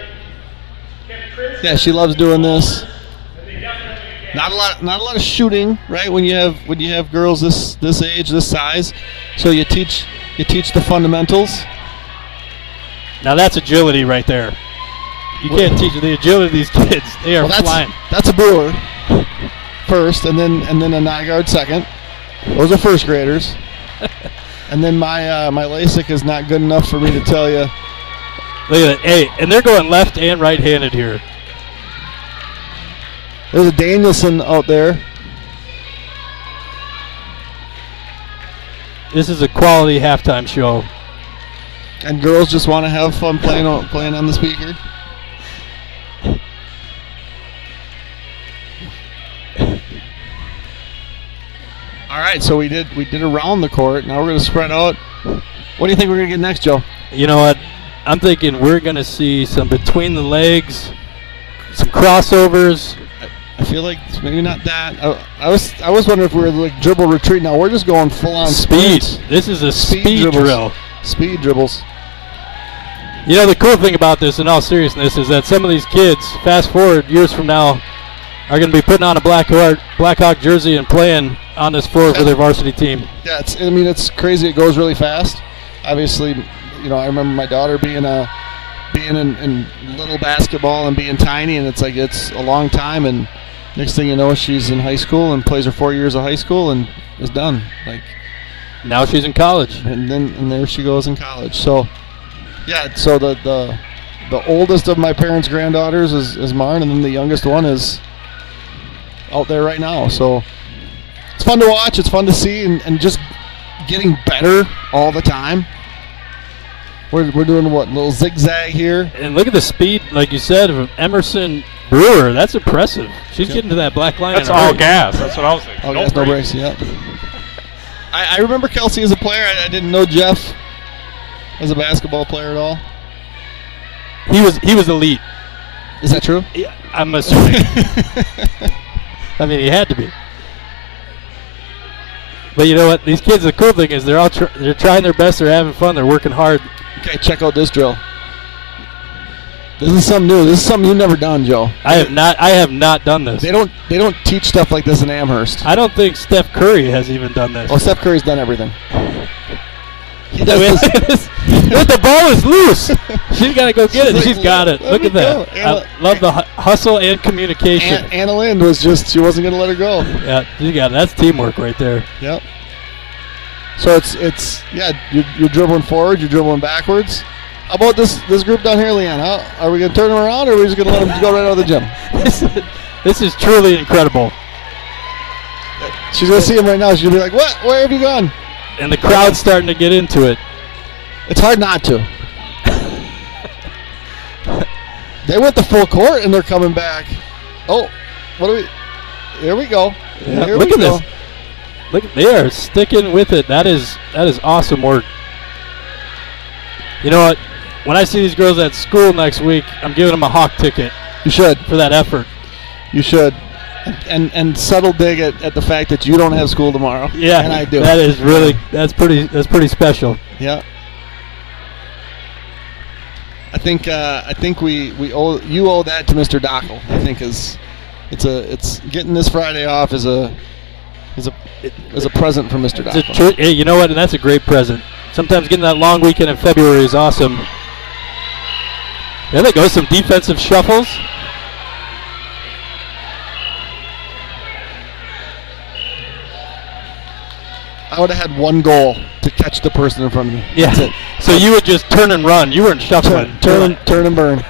Yeah, she loves doing this. Not a lot of shooting, right? When you have girls this age, this size, so you teach the fundamentals. Now that's agility right there. You can't teach the agility of these kids. They are flying. That's a Brewer first, and then a Nygaard second. Those are first graders. And then my LASIK is not good enough for me to tell you. Look at that. Hey, and they're going left and right-handed here. There's a Danielson out there. This is a quality halftime show. And girls just want to have fun playing on the speaker. All right, so we did around the court. Now we're going to spread out. What do you think we're going to get next, Joe? You know what? I'm thinking we're going to see some between the legs, some crossovers. I feel like it's maybe not that. I was wondering if we were like dribble retreat. Now we're just going full on speed. sprints. This is a speed drill. Speed dribbles. You know, the cool thing about this, in all seriousness, is that some of these kids, fast forward years from now, are going to be putting on a Blackhawk jersey and playing on this floor for their varsity team. Yeah, it's crazy. It goes really fast. Obviously, you know, I remember my daughter being in little basketball and being tiny, and it's a long time. And next thing you know, she's in high school and plays her 4 years of high school and is done. Like now she's in college, and there she goes in college. So yeah, so the oldest of my parents' granddaughters is Marn, and then the youngest one is out there right now. So it's fun to watch. It's fun to see, and just getting better all the time. We're doing what, a little zigzag here. And look at the speed, like you said, of Emerson Brewer. That's impressive. She's getting to that black line. That's all gas. That's what I was thinking. All gas, no brakes. Yeah. I remember Kelsey as a player. I didn't know Jeff as a basketball player at all. He was elite. Is that true? Yeah, I'm assuming. I mean, he had to be. But you know what? These kids, the cool thing is they're trying their best. They're having fun. They're working hard. Okay, check out this drill. This is something new. This is something you've never done, Joe. I have not done this. They don't teach stuff like this in Amherst. I don't think Steph Curry has even done this. Oh, Steph Curry's done everything. He does this. But the ball is loose. She's got to go get it. Like, She's got it. Look at that. I love the hustle and communication. Anna Lind she wasn't going to let her go. Yeah, you got it. That's teamwork right there. Yep. So it's you're dribbling forward, you're dribbling backwards. How about this group down here, Leanne? Are we going to turn them around, or are we just going to let them go right out of the gym? This is truly incredible. She's going to see him right now. She's going to be like, what? Where have you gone? And the crowd's starting to get into it. It's hard not to. They went the full court, and they're coming back. Oh, here we go. Yeah, look at this. Look, they are sticking with it. That is awesome work. You know what? When I see these girls at school next week, I'm giving them a Hawk ticket. You should. For that effort. You should. And subtle dig at the fact that you don't have school tomorrow. Yeah, and I do. That is really that's pretty special. Yeah. I think we owe that to Mr. Dockel. I think it's getting this Friday off is a present from Mr. Dockel. Hey, you know what? And that's a great present. Sometimes getting that long weekend in February is awesome. There they go, some defensive shuffles. I would have had one goal to catch the person in front of me. Yeah. That's it. So you would just turn and run. You weren't shuffling. Turn and burn.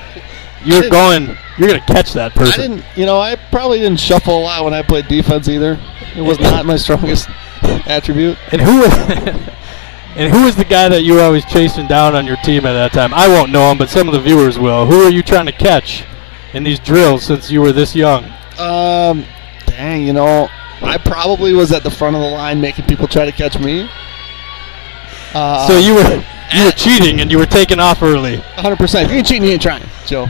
You're going to catch that person. I probably didn't shuffle a lot when I played defense either. It was not my strongest attribute. And who was the guy that you were always chasing down on your team at that time? I won't know him, but some of the viewers will. Who are you trying to catch in these drills since you were this young? I probably was at the front of the line making people try to catch me. So You were cheating and you were taking off early. 100%. If you ain't cheating, you ain't trying, Joe.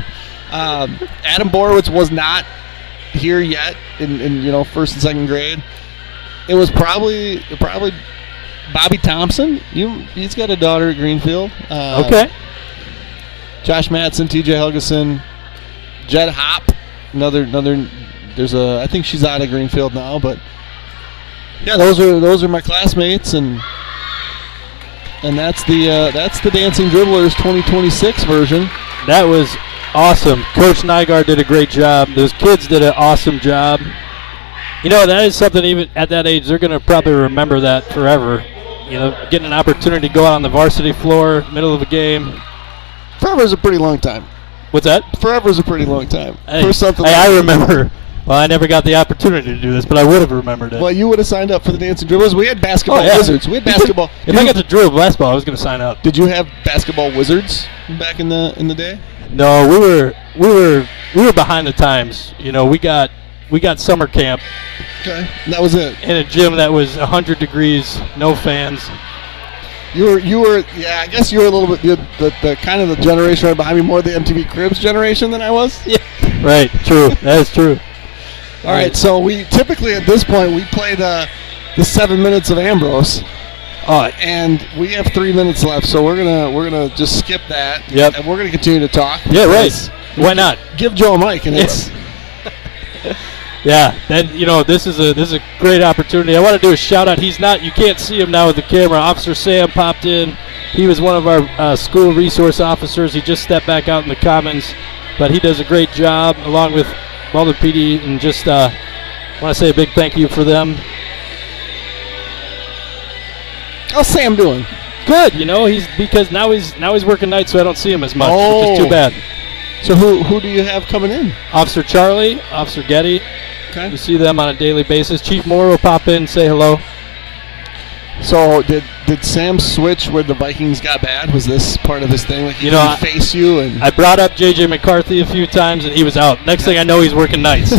Adam Borowitz was not here yet in first and second grade. It was probably Bobby Thompson. He's got a daughter at Greenfield. Okay. Josh Madsen, TJ Helgeson, Jed Hop. Another. I think she's out of Greenfield now, but yeah, those are my classmates, and that's the Dancing Dribblers 2026 version. That was awesome. Coach Nygaard did a great job. Those kids did an awesome job. That is something even at that age, they're going to probably remember that forever. Getting an opportunity to go out on the varsity floor, middle of a game. Forever is a pretty long time. What's that? Forever is a pretty long time. For something I remember. Well, I never got the opportunity to do this, but I would have remembered it. Well, you would have signed up for the Dancing Dribblers. We had basketball wizards. We had basketball. If I got to dribble basketball, I was going to sign up. Did you have basketball wizards back in the day? No, we were behind the times. We got summer camp. Okay, and that was it. In a gym that was 100 degrees, no fans. You were I guess you were a little bit the kind of the generation right behind me, more the MTV Cribs generation than I was. Yeah. Right. True. That is true. All right. So we typically at this point we play the 7 minutes of Ambrose, and we have 3 minutes left. So we're gonna just skip that. Yep. And we're gonna continue to talk. Yeah. Right. Why not? Give Joe a mic, and it's. Yeah, this is a great opportunity. I want to do a shout out. You can't see him now with the camera. Officer Sam popped in. He was one of our school resource officers. He just stepped back out in the commons, but he does a great job along with Baldwin PD, and just want to say a big thank you for them. How's Sam doing? Good. Because now he's working nights, so I don't see him as much, which is too bad. So who do you have coming in? Officer Charlie, Officer Getty. Okay. We see them on a daily basis. Chief Moore will pop in, say hello. So did Sam switch when the Vikings got bad? Was this part of his thing? Like he didn't face you? And I brought up J.J. McCarthy a few times, and he was out. Next thing I know, he's working nights.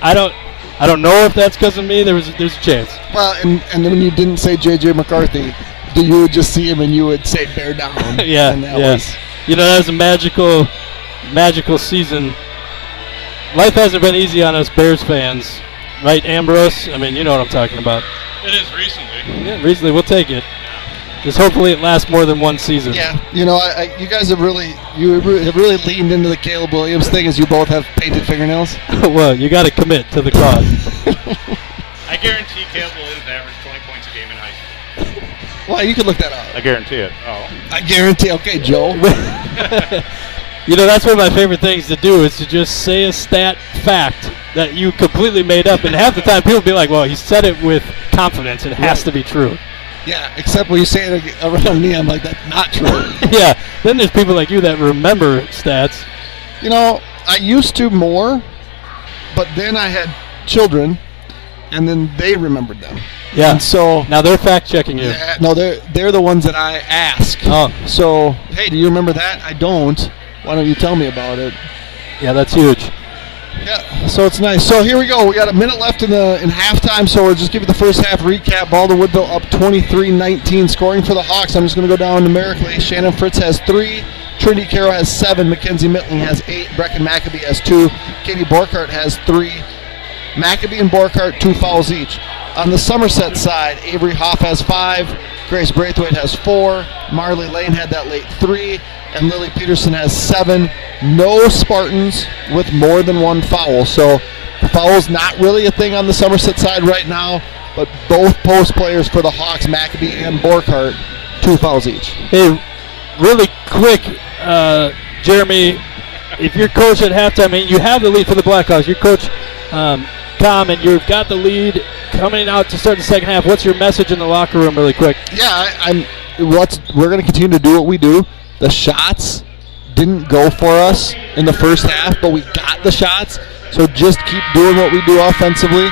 I don't know if that's because of me. There's a chance. Well, and then when you didn't say J.J. McCarthy, you would just see him and you would say bear down. Yeah. And that was, that was a magical season. Life hasn't been easy on us Bears fans, right, Ambrose? I mean, you know what I'm talking about. It is recently. Yeah, recently. We'll take it. Just hopefully it lasts more than one season. Yeah, you guys have really leaned into the Caleb Williams thing, as you both have painted fingernails. Well, you got to commit to the cause. I guarantee Caleb Williams averaged 20 points a game in high school. Well, you can look that up. I guarantee it. Oh. I guarantee. Okay, Joe. That's one of my favorite things to do is to just say a stat fact that you completely made up. And half the time people be like, well, he said it with confidence. It has to be true. Yeah, except when you say it around me, I'm like, that's not true. Yeah, then there's people like you that remember stats. I used to more, but then I had children, and then they remembered them. Yeah. And so now they're fact checking you. Yeah, no, they're the ones that I ask. Oh. So, hey, do you remember that? I don't. Why don't you tell me about it? Yeah, that's huge. Yeah, so it's nice. So here we go. We got a minute left in halftime, so we'll just give you the first half recap. Baldwin-Woodville up 23-19, scoring for the Hawks. I'm just going to go down numerically. Shannon Fritz has 3. Trinity Carroll has 7. Mackenzie Mittling has 8. Brecken Maccabee has 2. Katie Borkart has 3. Maccabee and Borkart 2 fouls each. On the Somerset side, Avery Hoff has 5. Grace Braithwaite has 4. Marley Lane had that late 3. And Lily Peterson has 7. No Spartans with more than 1 foul. So the foul's not really a thing on the Somerset side right now, but both post players for the Hawks, Maccabee and Borkart, 2 fouls each. Hey, really quick, Jeremy, if you're coach at halftime and you have the lead for the Blackhawks, you're coach Com, and you've got the lead coming out to start the second half, what's your message in the locker room really quick? Yeah, we're going to continue to do what we do. The shots didn't go for us in the first half, but we got the shots. So just keep doing what we do offensively.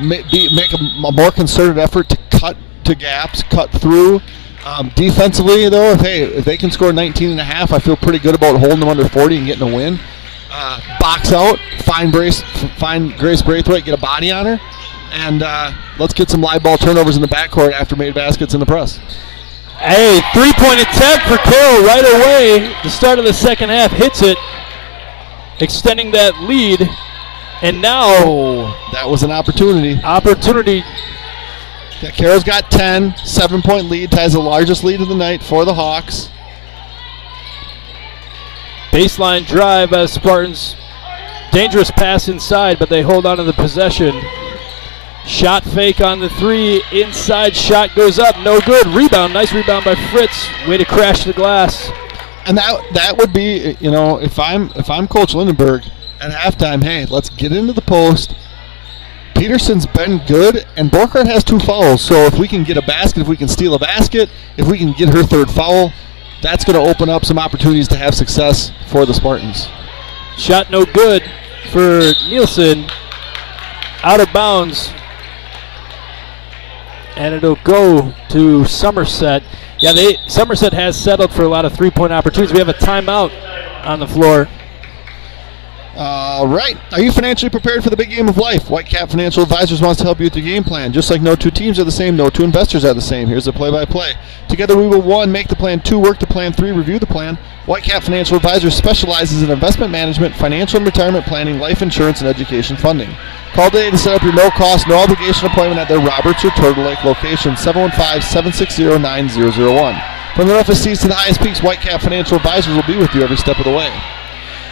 Make a more concerted effort to cut to gaps, cut through. Defensively, though, if they can score 19 and a half, I feel pretty good about holding them under 40 and getting a win. Box out, find Grace Braithwaite, get a body on her, and let's get some live ball turnovers in the backcourt after made baskets in the press. A three-point attempt for Carroll right away. The start of the second half hits it, extending that lead. And now that was an opportunity. Yeah, Carroll's got 10, 7-point lead, ties the largest lead of the night for the Hawks. Baseline drive by the Spartans. Dangerous pass inside, but they hold on to the possession. Shot fake on the three. Inside shot goes up. No good. Rebound. Nice rebound by Fritz. Way to crash the glass. And that would be, if I'm Coach Lindenberg at halftime, hey, let's get into the post. Peterson's been good, and Borkhardt has 2 fouls. So if we can get a basket, if we can steal a basket, if we can get her 3rd foul, that's going to open up some opportunities to have success for the Spartans. Shot no good for Nielsen. Out of bounds. And it'll go to Somerset. Yeah, Somerset has settled for a lot of 3-point opportunities. We have a timeout on the floor. All right. Are you financially prepared for the big game of life? Whitecap Financial Advisors wants to help you with your game plan. Just like no 2 teams are the same, no 2 investors are the same. Here's the play-by-play. Together we will 1, make the plan, 2, work the plan, 3, review the plan. Whitecap Financial Advisors specializes in investment management, financial and retirement planning, life insurance, and education funding. Call today to set up your no-cost, no-obligation appointment at their Roberts or Turtle Lake location, 715-760-9001. From their FSCs to the highest peaks, Whitecap Financial Advisors will be with you every step of the way.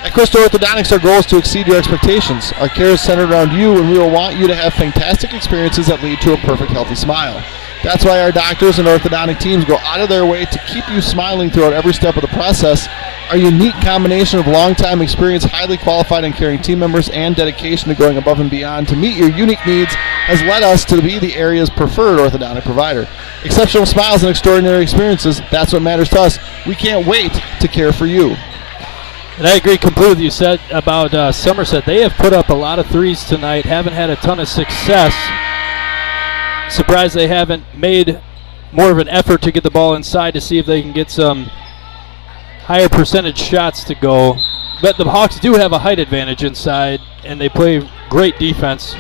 At Crystal Orthodontics, our goal is to exceed your expectations. Our care is centered around you, and we will want you to have fantastic experiences that lead to a perfect, healthy smile. That's why our doctors and orthodontic teams go out of their way to keep you smiling throughout every step of the process. Our unique combination of long-time experience, highly qualified and caring team members, and dedication to going above and beyond to meet your unique needs has led us to be the area's preferred orthodontic provider. Exceptional smiles and extraordinary experiences, that's what matters to us. We can't wait to care for you. And I agree completely with you said about Somerset. They have put up a lot of threes tonight, haven't had a ton of success. Surprised they haven't made more of an effort to get the ball inside to see if they can get some higher percentage shots to go. But the Hawks do have a height advantage inside, and they play great defense.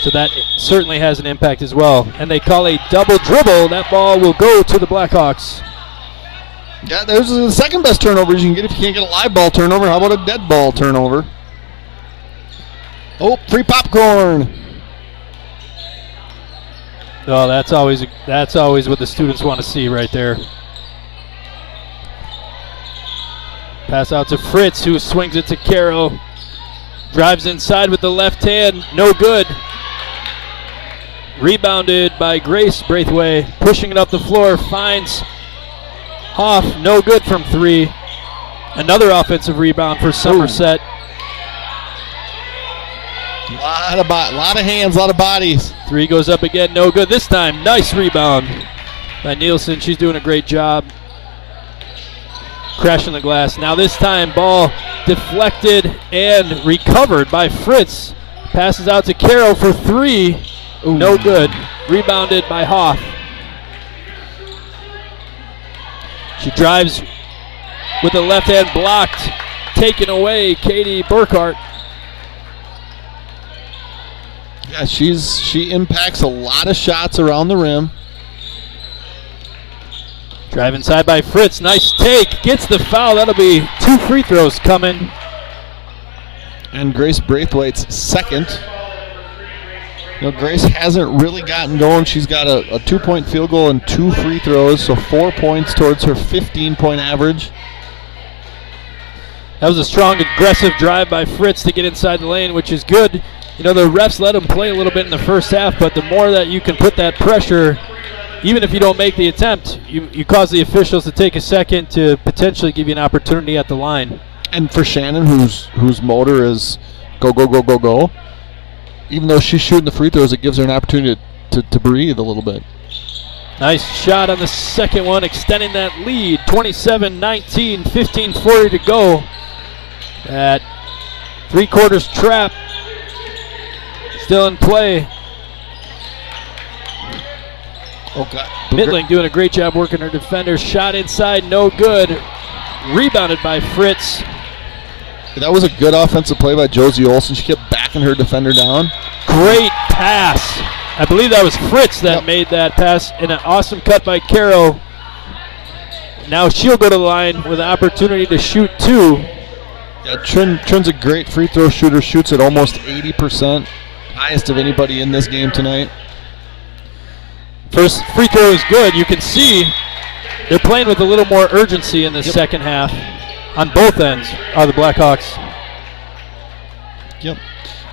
So that certainly has an impact as well. And they call a double dribble. That ball will go to the Blackhawks. Yeah, there's the second best turnovers you can get if you can't get a live ball turnover. How about a dead ball turnover? Oh, free popcorn. Oh, that's always what the students want to see right there. Pass out to Fritz, who swings it to Caro. Drives inside with the left hand, no good. Rebounded by Grace Braithwaite, pushing it up the floor, finds Hoff, no good from 3. Another offensive rebound for Somerset. Lot of hands, a lot of bodies. 3 goes up again, no good this time. Nice rebound by Nielsen. She's doing a great job crashing the glass. Now this time, ball deflected and recovered by Fritz. Passes out to Caro for 3. Ooh. No good. Rebounded by Hoff. She drives with the left hand blocked. Taken away, Katie Burkhart. Yeah, she impacts a lot of shots around the rim. Drive inside by Fritz. Nice take. Gets the foul. That'll be 2 free throws coming. And Grace Braithwaite's second. Grace hasn't really gotten going. She's got a 2-point field goal and 2 free throws, so 4 points towards her 15-point average. That was a strong, aggressive drive by Fritz to get inside the lane, which is good. The refs let him play a little bit in the first half, but the more that you can put that pressure, even if you don't make the attempt, you cause the officials to take a second to potentially give you an opportunity at the line. And for Shannon, whose motor is go, go, go, go, go, even though she's shooting the free throws, it gives her an opportunity to breathe a little bit. Nice shot on the second one, extending that lead. 27-19, 15:40 to go. That three-quarters trap still in play. Oh, God. Mittling doing a great job working her defender. Shot inside, no good. Rebounded by Fritz. That was a good offensive play by Josie Olsen. She kept backing her defender down. Great pass. I believe that was Fritz that made that pass, and an awesome cut by Caro. Now she'll go to the line with an opportunity to shoot 2. Yeah, Trin's a great free throw shooter, shoots at almost 80%. Highest of anybody in this game tonight. First free throw is good. You can see they're playing with a little more urgency in the second half on both ends are the Blackhawks. Yep.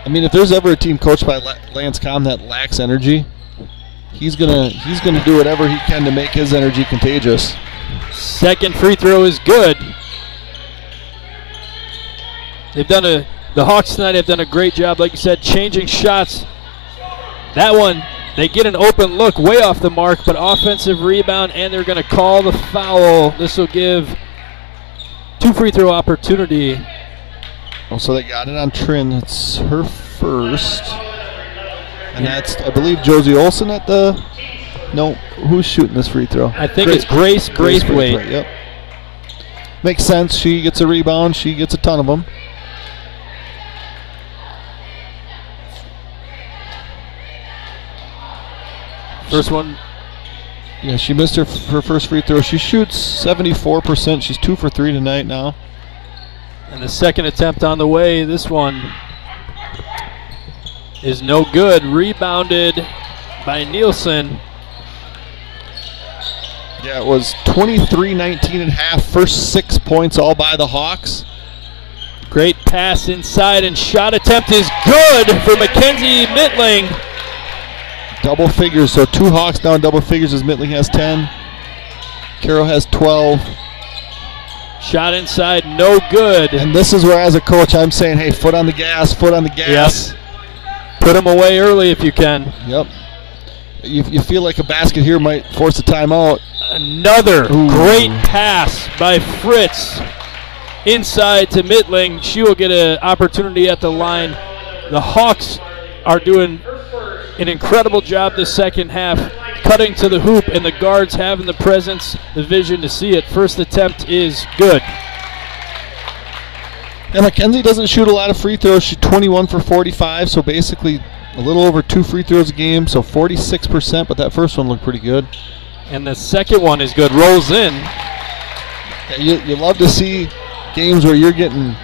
I mean, if there's ever a team coached by Lance Comm that lacks energy, he's gonna do whatever he can to make his energy contagious. Second free throw is good. The Hawks tonight have done a great job, like you said, changing shots. That one, they get an open look way off the mark, but offensive rebound, and they're going to call the foul. This will give 2 free throw opportunity. Oh, so they got it on Trin. It's her first. And that's, I believe, Josie Olsen at the... No, who's shooting this free throw? I think it's Grace Braithwaite. Yep. Makes sense. She gets a rebound. She gets a ton of them. First one. Yeah, she missed her first free throw. She shoots 74%. She's 2 for 3 tonight now. And the second attempt on the way. This one is no good. Rebounded by Nielsen. Yeah, it was 23-19 at half. First 6 points all by the Hawks. Great pass inside, and shot attempt is good for Mackenzie Mittling. Double figures, so 2 Hawks down double figures as Mittling has 10. Carroll has 12. Shot inside, no good. And this is where, as a coach, I'm saying, hey, foot on the gas, foot on the gas. Yes. Put them away early if you can. Yep. You feel like a basket here might force a timeout. Another great pass by Fritz. Inside to Mittling. She will get an opportunity at the line. The Hawks are doing an incredible job this second half, cutting to the hoop, and the guards having the presence, the vision to see it. First attempt is good. And Mackenzie doesn't shoot a lot of free throws. She's 21 for 45, so basically a little over 2 free throws a game, so 46%, but that first one looked pretty good. And the second one is good, rolls in. Yeah, you love to see games where you're getting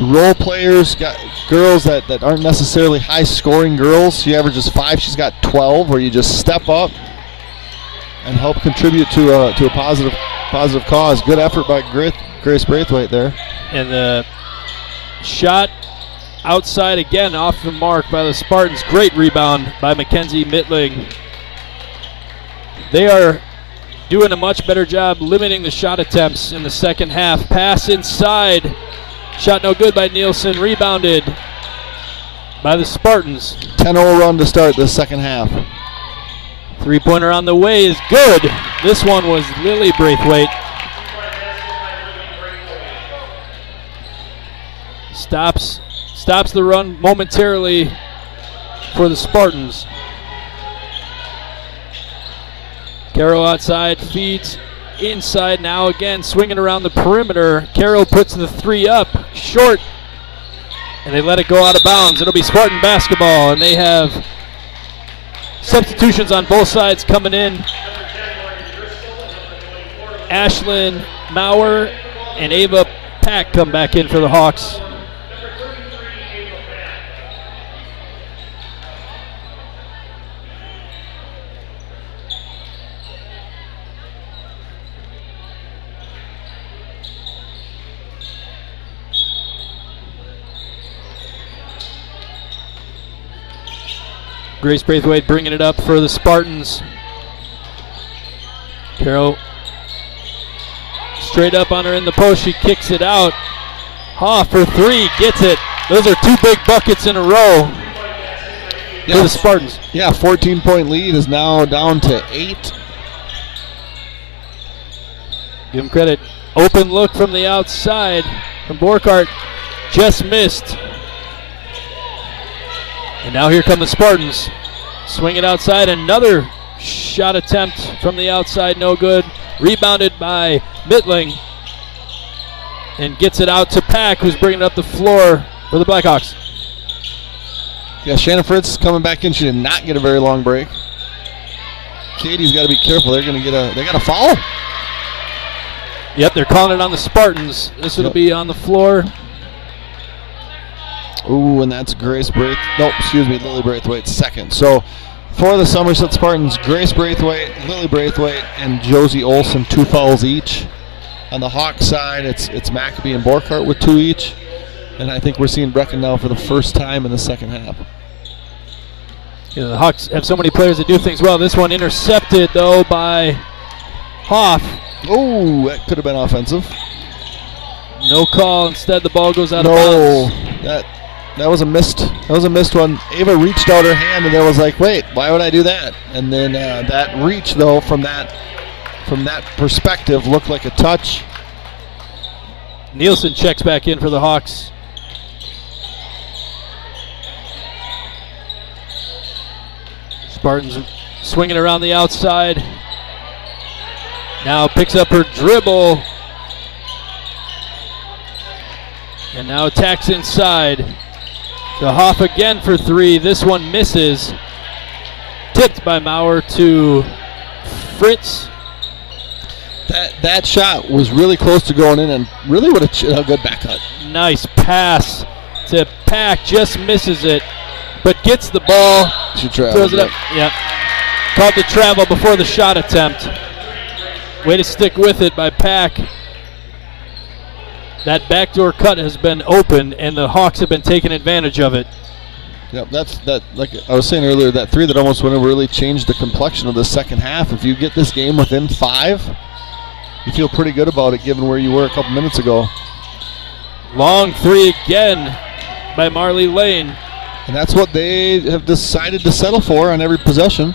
role players, got girls that aren't necessarily high-scoring girls. She averages 5, she's got 12, where you just step up and help contribute to a positive cause. Good effort by Grace Braithwaite there. And the shot outside again, off the mark by the Spartans. Great rebound by Mackenzie Mittling. They are doing a much better job limiting the shot attempts in the second half. Pass inside. Shot no good by Nielsen. Rebounded by the Spartans. 10-0 run to start the second half. Three-pointer on the way is good. This one was Lily Braithwaite. Stops the run momentarily for the Spartans. Carroll outside, feeds inside now again, swinging around the perimeter. Carroll puts the 3 up, short, and they let it go out of bounds. It'll be Spartan basketball, and they have substitutions on both sides coming in. Ashlyn Maurer and Ava Pack come back in for the Hawks. Grace Braithwaite bringing it up for the Spartans. Carroll straight up on her in the post. She kicks it out. Hoff for 3, gets it. Those are 2 big buckets in a row for the Spartans. Yeah, 14-point lead is now down to 8. Give them credit. Open look from the outside from Borkart. Just missed. And now here come the Spartans. Swing it outside. Another shot attempt from the outside. No good. Rebounded by Mittling. And gets it out to Pack, who's bringing it up the floor for the Blackhawks. Yeah, Shannon Fritz coming back in. She did not get a very long break. Katie's got to be careful. They got a foul. Yep, they're calling it on the Spartans. This will be on the floor. Ooh, and that's Grace Braith. Nope, excuse me, Lily Braithwaite's second. So for the Somerset Spartans, Grace Braithwaite, Lily Braithwaite, and Josie Olson, 2 fouls each. On the Hawks side, it's Maccabee and Borkart with 2 each. And I think we're seeing Brecken now for the first time in the second half. You know, the Hawks have so many players that do things well. This one intercepted, though, by Hoff. Oh, that could have been offensive. No call. Instead, the ball goes out of bounds. That was a missed one. Ava reached out her hand, and there was like, wait, why would I do that? And then that reach, though, from that perspective, looked like a touch. Nielsen checks back in for the Hawks. Spartans swinging around the outside. Now picks up her dribble. And now attacks inside. To Hoff again for 3. This one misses. Tipped by Maurer to Fritz. That shot was really close to going in and really would have a good back cut. Nice pass to Pack. Just misses it. But gets the ball. She traveled. Throws it up. Yep. Called the travel before the shot attempt. Way to stick with it by Pack. That backdoor cut has been open, and the Hawks have been taking advantage of it. Yep, that. Like I was saying earlier, that 3 that almost went in really changed the complexion of the second half. If you get this game within 5, you feel pretty good about it, given where you were a couple minutes ago. Long 3 again by Marley Lane. And that's what they have decided to settle for on every possession.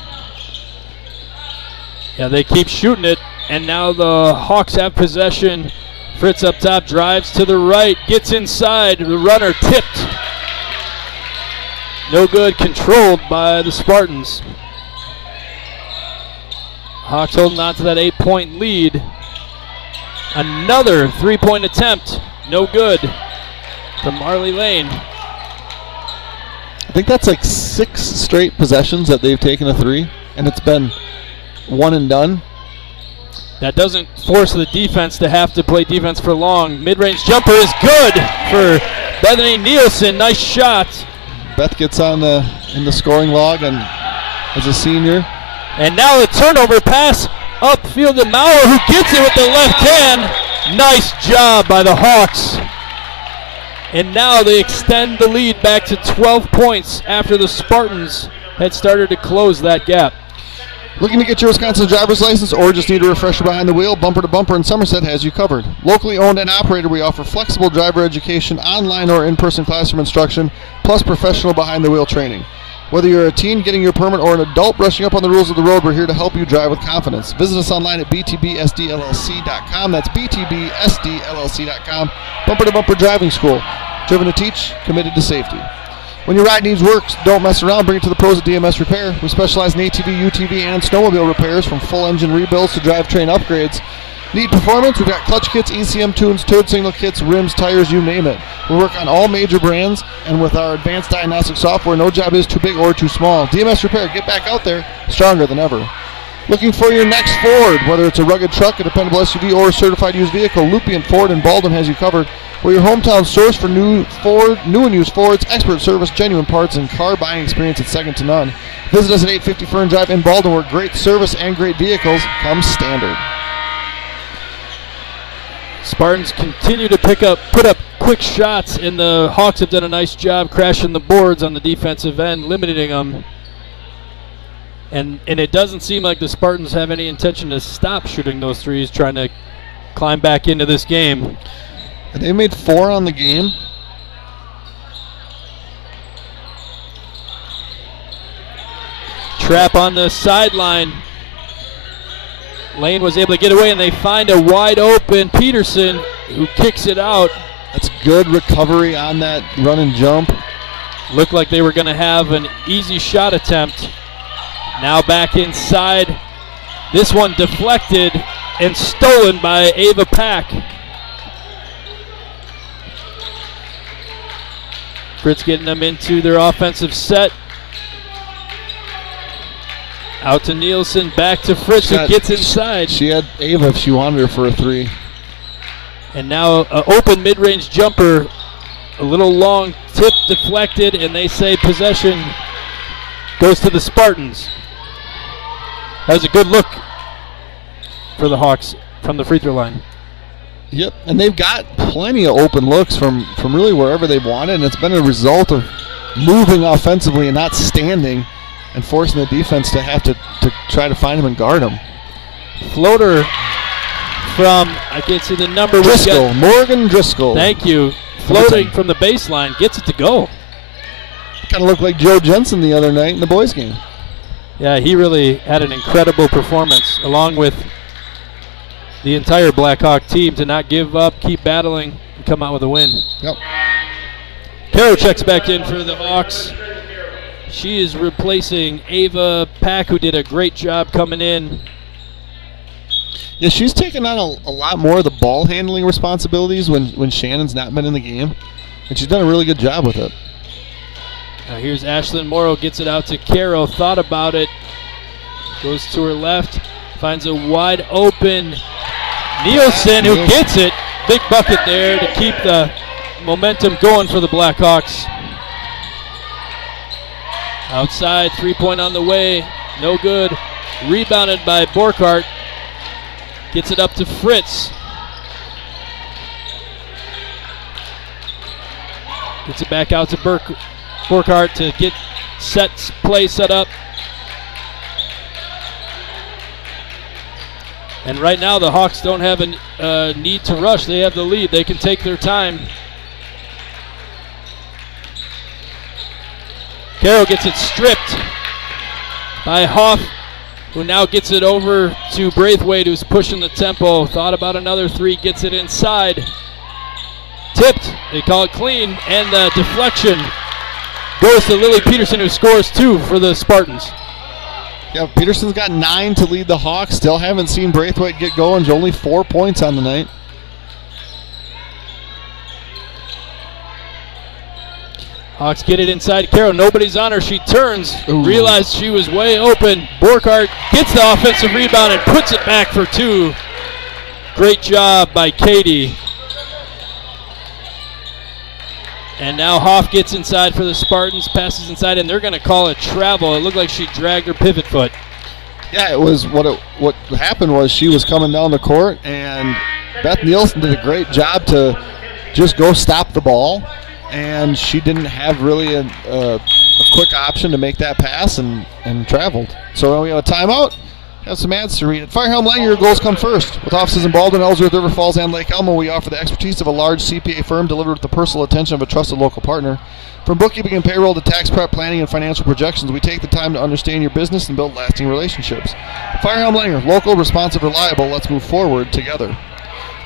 Yeah, they keep shooting it, and now the Hawks have possession. Fritz up top, drives to the right, gets inside. The runner tipped. No good, controlled by the Spartans. Hawks holding on to that 8-point lead. Another 3-point attempt, no good, to Marley Lane. I think that's like 6 straight possessions that they've taken a 3, and it's been one and done. That doesn't force the defense to have to play defense for long. Mid-range jumper is good for Bethany Nielsen. Nice shot. Beth gets on in the scoring log and as a senior. And now the turnover pass upfield to Maurer, who gets it with the left hand. Nice job by the Hawks. And now they extend the lead back to 12 points after the Spartans had started to close that gap. Looking to get your Wisconsin driver's license or just need a refresher behind the wheel? Bumper to Bumper in Somerset has you covered. Locally owned and operated, we offer flexible driver education, online or in-person classroom instruction, plus professional behind-the-wheel training. Whether you're a teen getting your permit or an adult brushing up on the rules of the road, we're here to help you drive with confidence. Visit us online at btbsdllc.com. That's btbsdllc.com. Bumper to Bumper Driving School. Driven to teach, committed to safety. When your ride needs work, don't mess around. Bring it to the pros at DMS Repair. We specialize in ATV, UTV, and snowmobile repairs, from full engine rebuilds to drivetrain upgrades. Need performance? We've got clutch kits, ECM tunes, turd signal kits, rims, tires, you name it. We work on all major brands, and with our advanced diagnostic software, no job is too big or too small. DMS Repair, get back out there, stronger than ever. Looking for your next Ford, whether it's a rugged truck, a dependable SUV, or a certified used vehicle, Lupien Ford in Baldwin has you covered. We're your hometown source for new and used Fords, expert service, genuine parts, and car buying experience that's second to none. Visit us at 850 Fern Drive in Baldwin, where great service and great vehicles come standard. Spartans continue to put up quick shots, and the Hawks have done a nice job crashing the boards on the defensive end, limiting them. And it doesn't seem like the Spartans have any intention to stop shooting those threes, trying to climb back into this game. They made 4 on the game. Trap on the sideline. Lane was able to get away, and they find a wide open Peterson, who kicks it out. That's good recovery on that run and jump. Looked like they were going to have an easy shot attempt. Now back inside. This one deflected and stolen by Ava Pack. Fritz getting them into their offensive set. Out to Nielsen, back to Fritz, who gets inside. She had Ava if she wanted her for a 3. And now an open mid-range jumper, a little long tip deflected, and they say possession goes to the Spartans. That was a good look for the Hawks from the free throw line. Yep, and they've got plenty of open looks from really wherever they've wanted, and it's been a result of moving offensively and not standing and forcing the defense to have to try to find him and guard him. Floater from, I can't see the number. Driscoll, Morgan Driscoll. Thank you. Floating from the baseline, gets it to go. Kind of looked like Joe Jensen the other night in the boys' game. Yeah, he really had an incredible performance, along with the entire Blackhawk team, to not give up, keep battling, and come out with a win. Yep. Caro checks back in for the Hawks. She is replacing Ava Pack, who did a great job coming in. Yeah, she's taken on a lot more of the ball handling responsibilities when Shannon's not been in the game, and she's done a really good job with it. Now here's Ashlyn Morrow, gets it out to Caro, thought about it, goes to her left, finds a wide open Nielsen, who gets it. Big bucket there to keep the momentum going for the Blackhawks. Outside, 3-point on the way, no good. Rebounded by Borkart. Gets it up to Fritz. Gets it back out to Borkart to get play set up. And right now the Hawks don't have a need to rush. They have the lead. They can take their time. Caro gets it stripped by Hoff, who now gets it over to Braithwaite, who's pushing the tempo. Thought about another three, gets it inside. Tipped, they call it clean, and the deflection goes to Lily Peterson, who scores 2 for the Spartans. Yeah, Peterson's got 9 to lead the Hawks. Still haven't seen Braithwaite get going. There's only 4 points on the night. Hawks get it inside Caro. Nobody's on her. She turns, realized she was way open. Borkart gets the offensive rebound and puts it back for 2. Great job by Katie. And now Hoff gets inside for the Spartans, passes inside, and they're going to call it travel. It looked like she dragged her pivot foot. Yeah, it was what happened was she was coming down the court, and Beth Nielsen did a great job to just go stop the ball, and she didn't have really a quick option to make that pass and traveled. So we have a timeout. Have some ads to read. At Firehelm Langer, your goals come first. With offices in Baldwin, Ellsworth, River Falls, and Lake Elmo, we offer the expertise of a large CPA firm delivered with the personal attention of a trusted local partner. From bookkeeping and payroll to tax prep, planning, and financial projections, we take the time to understand your business and build lasting relationships. Firehelm Langer, local, responsive, reliable. Let's move forward together.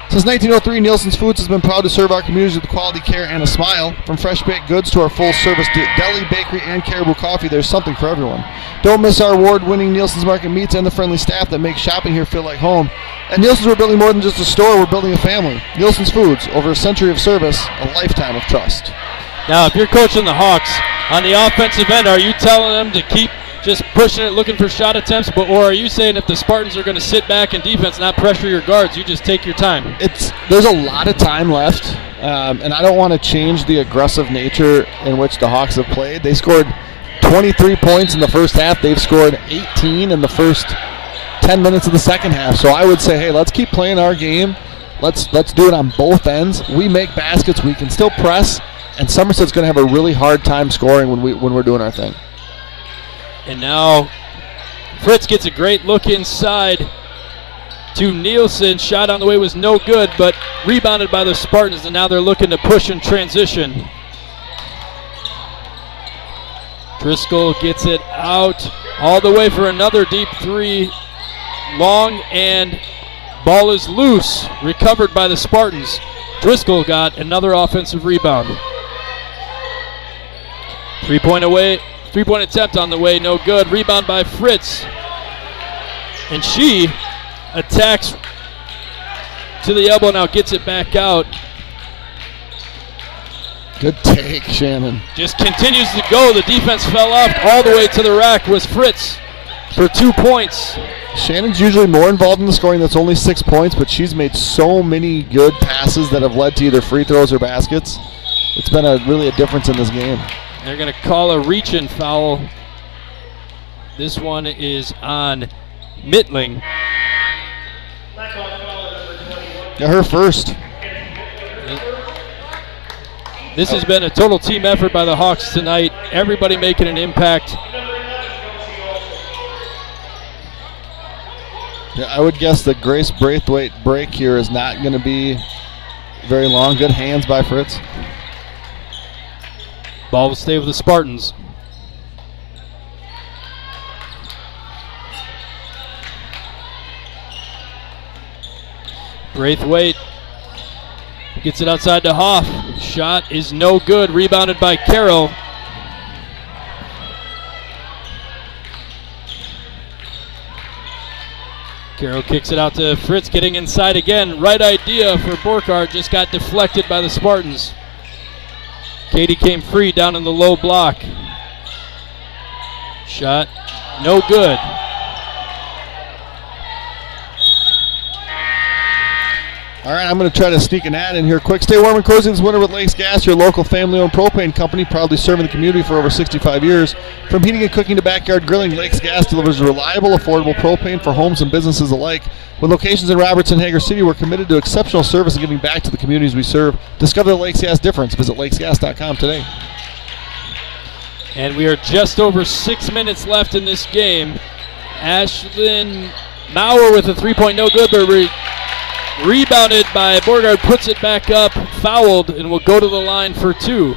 Since 1903, Nielsen's Foods has been proud to serve our communities with quality care and a smile. From fresh baked goods to our full-service deli, bakery, and Caribou Coffee, there's something for everyone. Don't miss our award-winning Nielsen's Market Meats and the friendly staff that make shopping here feel like home. At Nielsen's, we're building more than just a store, we're building a family. Nielsen's Foods, over a century of service, a lifetime of trust. Now, if you're coaching the Hawks, on the offensive end, are you telling them to keep just pushing it, looking for shot attempts, or are you saying if the Spartans are going to sit back in defense, not pressure your guards, you just take your time? There's a lot of time left, and I don't want to change the aggressive nature in which the Hawks have played. They scored 23 points in the first half. They've scored 18 in the first 10 minutes of the second half. So I would say, hey, let's keep playing our game. Let's do it on both ends. We make baskets. We can still press, and Somerset's going to have a really hard time scoring when we're doing our thing. And now Fritz gets a great look inside to Nielsen. Shot on the way was no good, but rebounded by the Spartans, and now they're looking to push and transition. Driscoll gets it out all the way for another deep three. Long, and ball is loose. Recovered by the Spartans. Driscoll got another offensive rebound. 3-point attempt on the way, no good. Rebound by Fritz. And she attacks to the elbow, now gets it back out. Good take, Shannon. Just continues to go. The defense fell off. All the way to the rack was Fritz. for 2 points. Shannon's usually more involved in the scoring. That's only 6 points, but she's made so many good passes that have led to either free throws or baskets. It's been really a difference in this game. They're going to call a reach-in foul. This one is on Mittling. Yeah, her first. This has been a total team effort by the Hawks tonight. Everybody making an impact. Yeah, I would guess the Grace Braithwaite break here is not going to be very long. Good hands by Fritz. Ball will stay with the Spartans. Braithwaite gets it outside to Hoff. Shot is no good. Rebounded by Carroll. Carroll kicks it out to Fritz, getting inside again. Right idea for Borkhardt, just got deflected by the Spartans. Katie came free down in the low block. Shot no good. All right, I'm going to try to sneak an ad in here quick. Stay warm and cozy this winter with Lakes Gas, your local family-owned propane company, proudly serving the community for over 65 years. From heating and cooking to backyard grilling, Lakes Gas delivers reliable, affordable propane for homes and businesses alike. With locations in Robertson, Hager City, we're committed to exceptional service and giving back to the communities we serve. Discover the Lakes Gas difference. Visit lakesgas.com today. And we are just over 6 minutes left in this game. Ashlyn Maurer with a three-point no good, but rebounded by Borgard, puts it back up, fouled, and will go to the line for 2.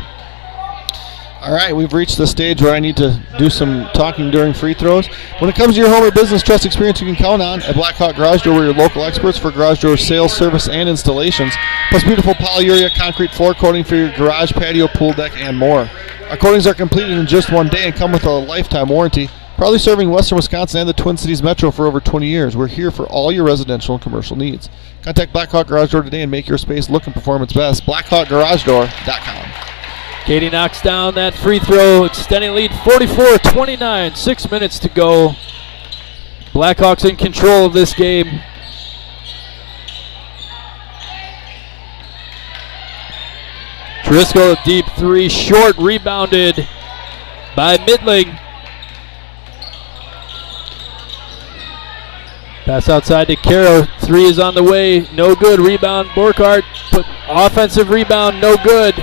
All right, we've reached the stage where I need to do some talking during free throws. When it comes to your home or business, trust experience you can count on. At Blackhawk Garage Door, we're your local experts for garage door sales, service, and installations. Plus beautiful polyurea concrete floor coating for your garage, patio, pool deck, and more. Our coatings are completed in just one day and come with a lifetime warranty. Proudly serving Western Wisconsin and the Twin Cities Metro for over 20 years. We're here for all your residential and commercial needs. Contact Blackhawk Garage Door today and make your space look and perform its best. BlackhawkGarageDoor.com. Katie knocks down that free throw, extending lead 44-29. 6 minutes to go. Blackhawks in control of this game. Driscoll, a deep three, short, rebounded by Mittling. Pass outside to Caro. Three is on the way. No good. Rebound, Borkhardt. Offensive rebound, no good.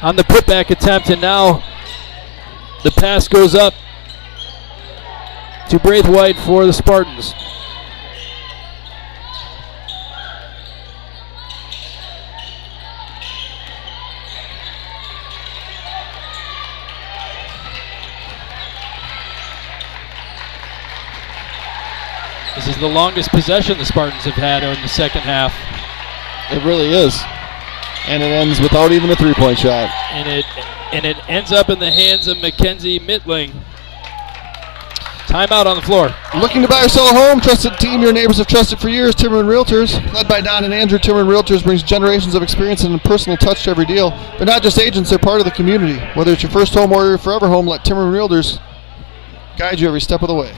On the putback attempt, and now the pass goes up to Braithwaite for the Spartans. This is the longest possession the Spartans have had in the second half. It really is. And it ends without even a three-point shot. And it ends up in the hands of Mackenzie Mittling. Timeout on the floor. Looking to buy or sell a home? Trusted team your neighbors have trusted for years. Timmerman Realtors. Led by Don and Andrew, Timmerman Realtors brings generations of experience and a personal touch to every deal. They're not just agents, they're part of the community. Whether it's your first home or your forever home, let Timmerman Realtors guide you every step of the way.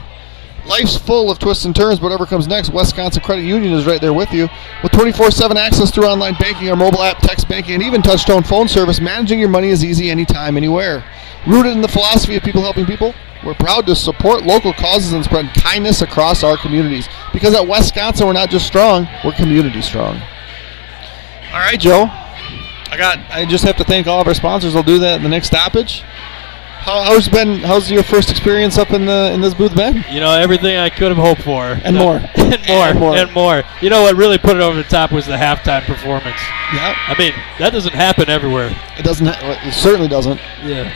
Life's full of twists and turns. Whatever comes next, Wisconsin Credit Union is right there with you. With 24/7 access through online banking, our mobile app, text banking, and even touch-tone phone service, managing your money is easy anytime, anywhere. Rooted in the philosophy of people helping people, we're proud to support local causes and spread kindness across our communities. Because at Wisconsin, we're not just strong, we're community strong. All right, Joe. I just have to thank all of our sponsors. I'll do that in the next stoppage. How's your first experience up in this booth been? You know, everything I could have hoped for. And more. And more. You know what really put it over the top was the halftime performance. Yeah. I mean, that doesn't happen everywhere. It doesn't. It certainly doesn't. Yeah.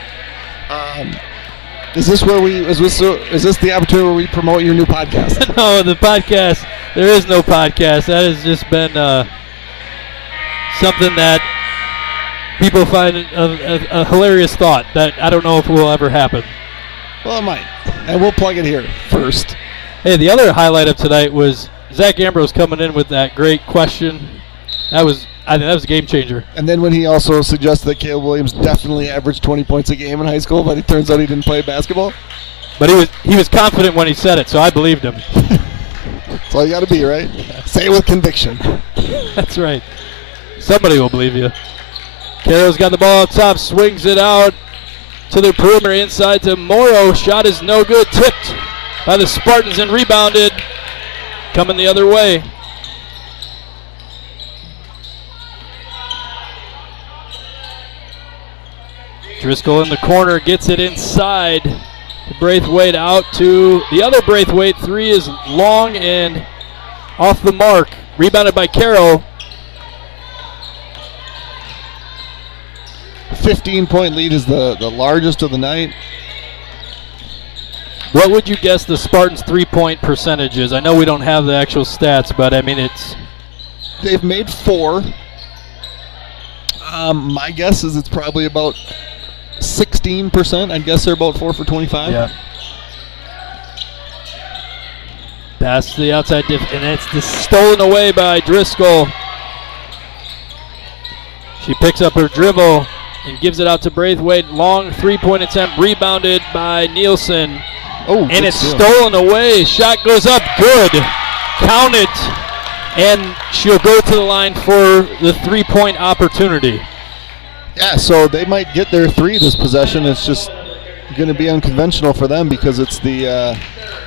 Is this the opportunity where we promote your new podcast? No, the podcast. There is no podcast. That has just been something that people find a hilarious thought that I don't know if will ever happen. Well, it might. And we'll plug it here first. Hey, the other highlight of tonight was Zach Ambrose coming in with that great question. I think that was a game changer. And then when he also suggested that Caleb Williams definitely averaged 20 points a game in high school, but it turns out he didn't play basketball. But he was confident when he said it, so I believed him. That's all you got to be, right? Say it with conviction. That's right. Somebody will believe you. Carroll's got the ball up top, swings it out to the perimeter, inside to Morrow. Shot is no good, tipped by the Spartans and rebounded. Coming the other way. Driscoll in the corner, gets it inside to Braithwaite, out to the other Braithwaite. Three is long and off the mark. Rebounded by Carroll. 15-point lead is the largest of the night. What would you guess the Spartans' three-point percentage is? I know we don't have the actual stats, but I mean They've made 4. My guess is it's probably about 16%. I'd guess they're about 4 for 25. Yeah. Pass to the outside and it's stolen away by Driscoll. She picks up her dribble and gives it out to Braithwaite. Long three-point attempt, rebounded by Nielsen. Oh, and it's stolen away. Shot goes up, good. Count it. And she'll go to the line for the three-point opportunity. Yeah, so they might get their 3 this possession. It's just going to be unconventional for them because it's the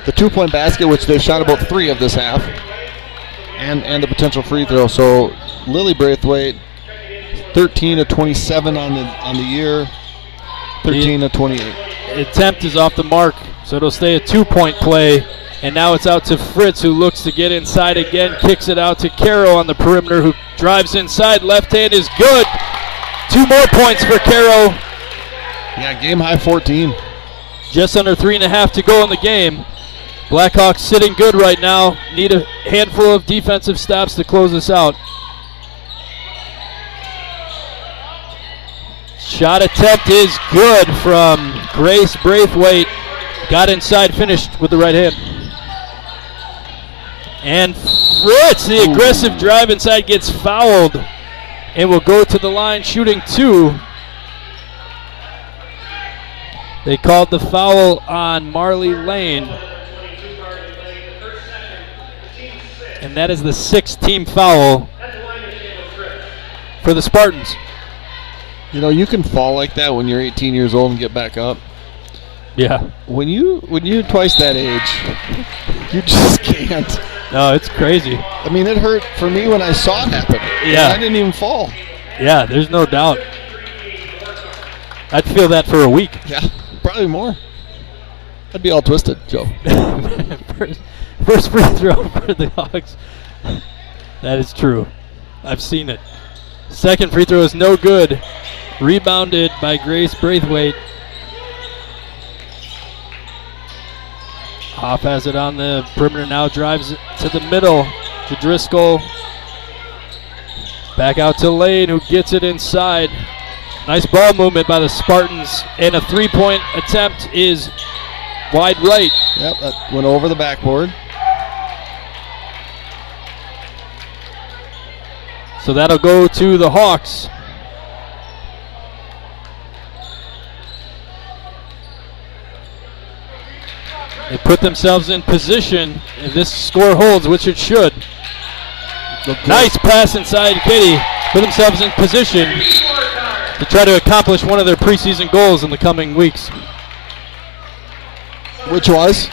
2-point basket, which they've shot about 3 of this half, and the potential free throw. So Lily Braithwaite, 13 of 27 on the year, 13 of 28. Attempt is off the mark, so it'll stay a 2-point play. And now it's out to Fritz, who looks to get inside again, kicks it out to Carroll on the perimeter, who drives inside. Left hand is good. 2 more points for Carroll. Yeah, game high 14. Just under 3.5 to go in the game. Blackhawks sitting good right now. Need a handful of defensive stops to close this out. Shot attempt is good from Grace Braithwaite. Got inside, finished with the right hand. And Fritz, the aggressive drive inside, gets fouled and will go to the line shooting 2. They called the foul on Marley Lane. And that is the 6th team foul for the Spartans. You know, you can fall like that when you're 18 years old and get back up. Yeah. When you're twice that age, you just can't. No, it's crazy. I mean, it hurt for me when I saw it happen. Yeah. I didn't even fall. Yeah, there's no doubt. I'd feel that for a week. Yeah, probably more. I'd be all twisted, Joe. First free throw for the Hawks. That is true. I've seen it. Second free throw is no good. Rebounded by Grace Braithwaite. Hoff has it on the perimeter now, drives it to the middle to Driscoll. Back out to Lane, who gets it inside. Nice ball movement by the Spartans, and a 3-point attempt is wide right. Yep, that went over the backboard. So that'll go to the Hawks. They put themselves in position if this score holds, which it should. Nice pass inside. Katie put themselves in position to try to accomplish one of their preseason goals in the coming weeks. Which was?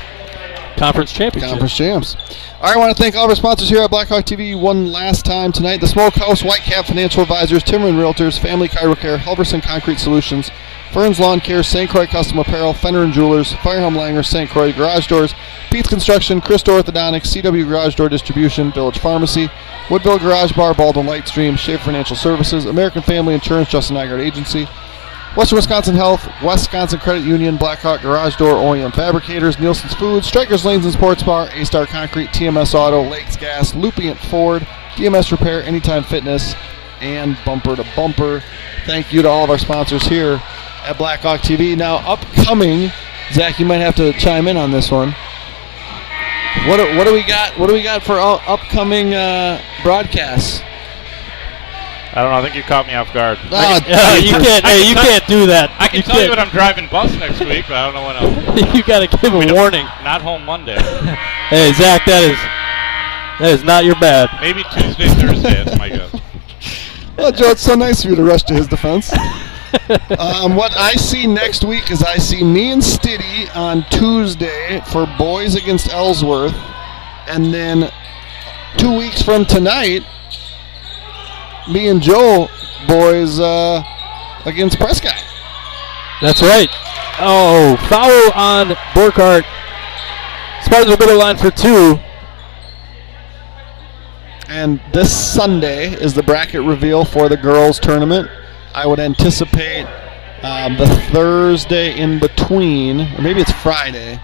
Conference championship. Conference champs. All right, I want to thank all of our sponsors here at Blackhawk TV one last time tonight. The Smokehouse, Whitecap Financial Advisors, Timmerman Realtors, Family Chiro-Care, Helverson Concrete Solutions, Fern's Lawn Care, St. Croix Custom Apparel, Fenner & Jewelers, Firehelm Langer, St. Croix Garage Doors, Pete's Construction, Christo Orthodontics, CW Garage Door Distribution, Village Pharmacy, Woodville Garage Bar, Baldwin Lightstream, Shave Financial Services, American Family Insurance, Justin Nygaard Agency, Western Wisconsin Health, Wisconsin Credit Union, Blackhawk Garage Door, OEM Fabricators, Nielsen's Foods, Strikers Lanes and Sports Bar, A-Star Concrete, TMS Auto, Lakes Gas, Lupient Ford, DMS Repair, Anytime Fitness, and Bumper to Bumper. Thank you to all of our sponsors here at Blackhawk TV. Now, upcoming, Zach, you might have to chime in on this one. What do we got? What do we got for upcoming broadcasts? I don't know. I think you caught me off guard. You can't do that. I can tell you when I'm driving bus next week, but I don't know when else. You got to give a warning. Not home Monday. Hey, Zach, that is not your bad. Maybe Tuesday, Thursday. That's my guess. Well, Joe, it's so nice of you to rush to his defense. What I see next week is I see me and Stiddy on Tuesday for boys against Ellsworth, and then 2 weeks from tonight, me and Joe boys against Prescott. That's right. Oh, foul on Burkhart. Spartans will go to the line for 2. And this Sunday is the bracket reveal for the girls' tournament. I would anticipate the Thursday in between, or maybe it's Friday,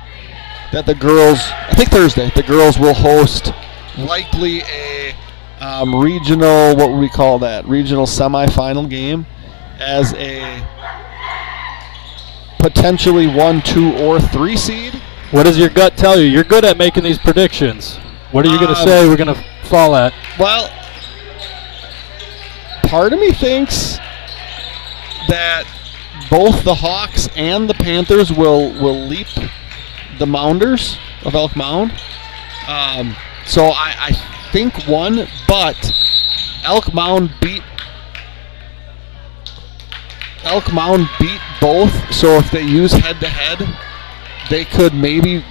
that the girls, I think Thursday, the girls will host likely a regional, what would we call that, regional semifinal game as a potentially 1, 2, or 3 seed. What does your gut tell you? You're good at making these predictions. What are you going to say we're going to fall at? Well, part of me thinks that both the Hawks and the Panthers will leap the Mounders of Elk Mound. So I think 1, but Elk Mound beat both. So if they use head-to-head, they could maybe,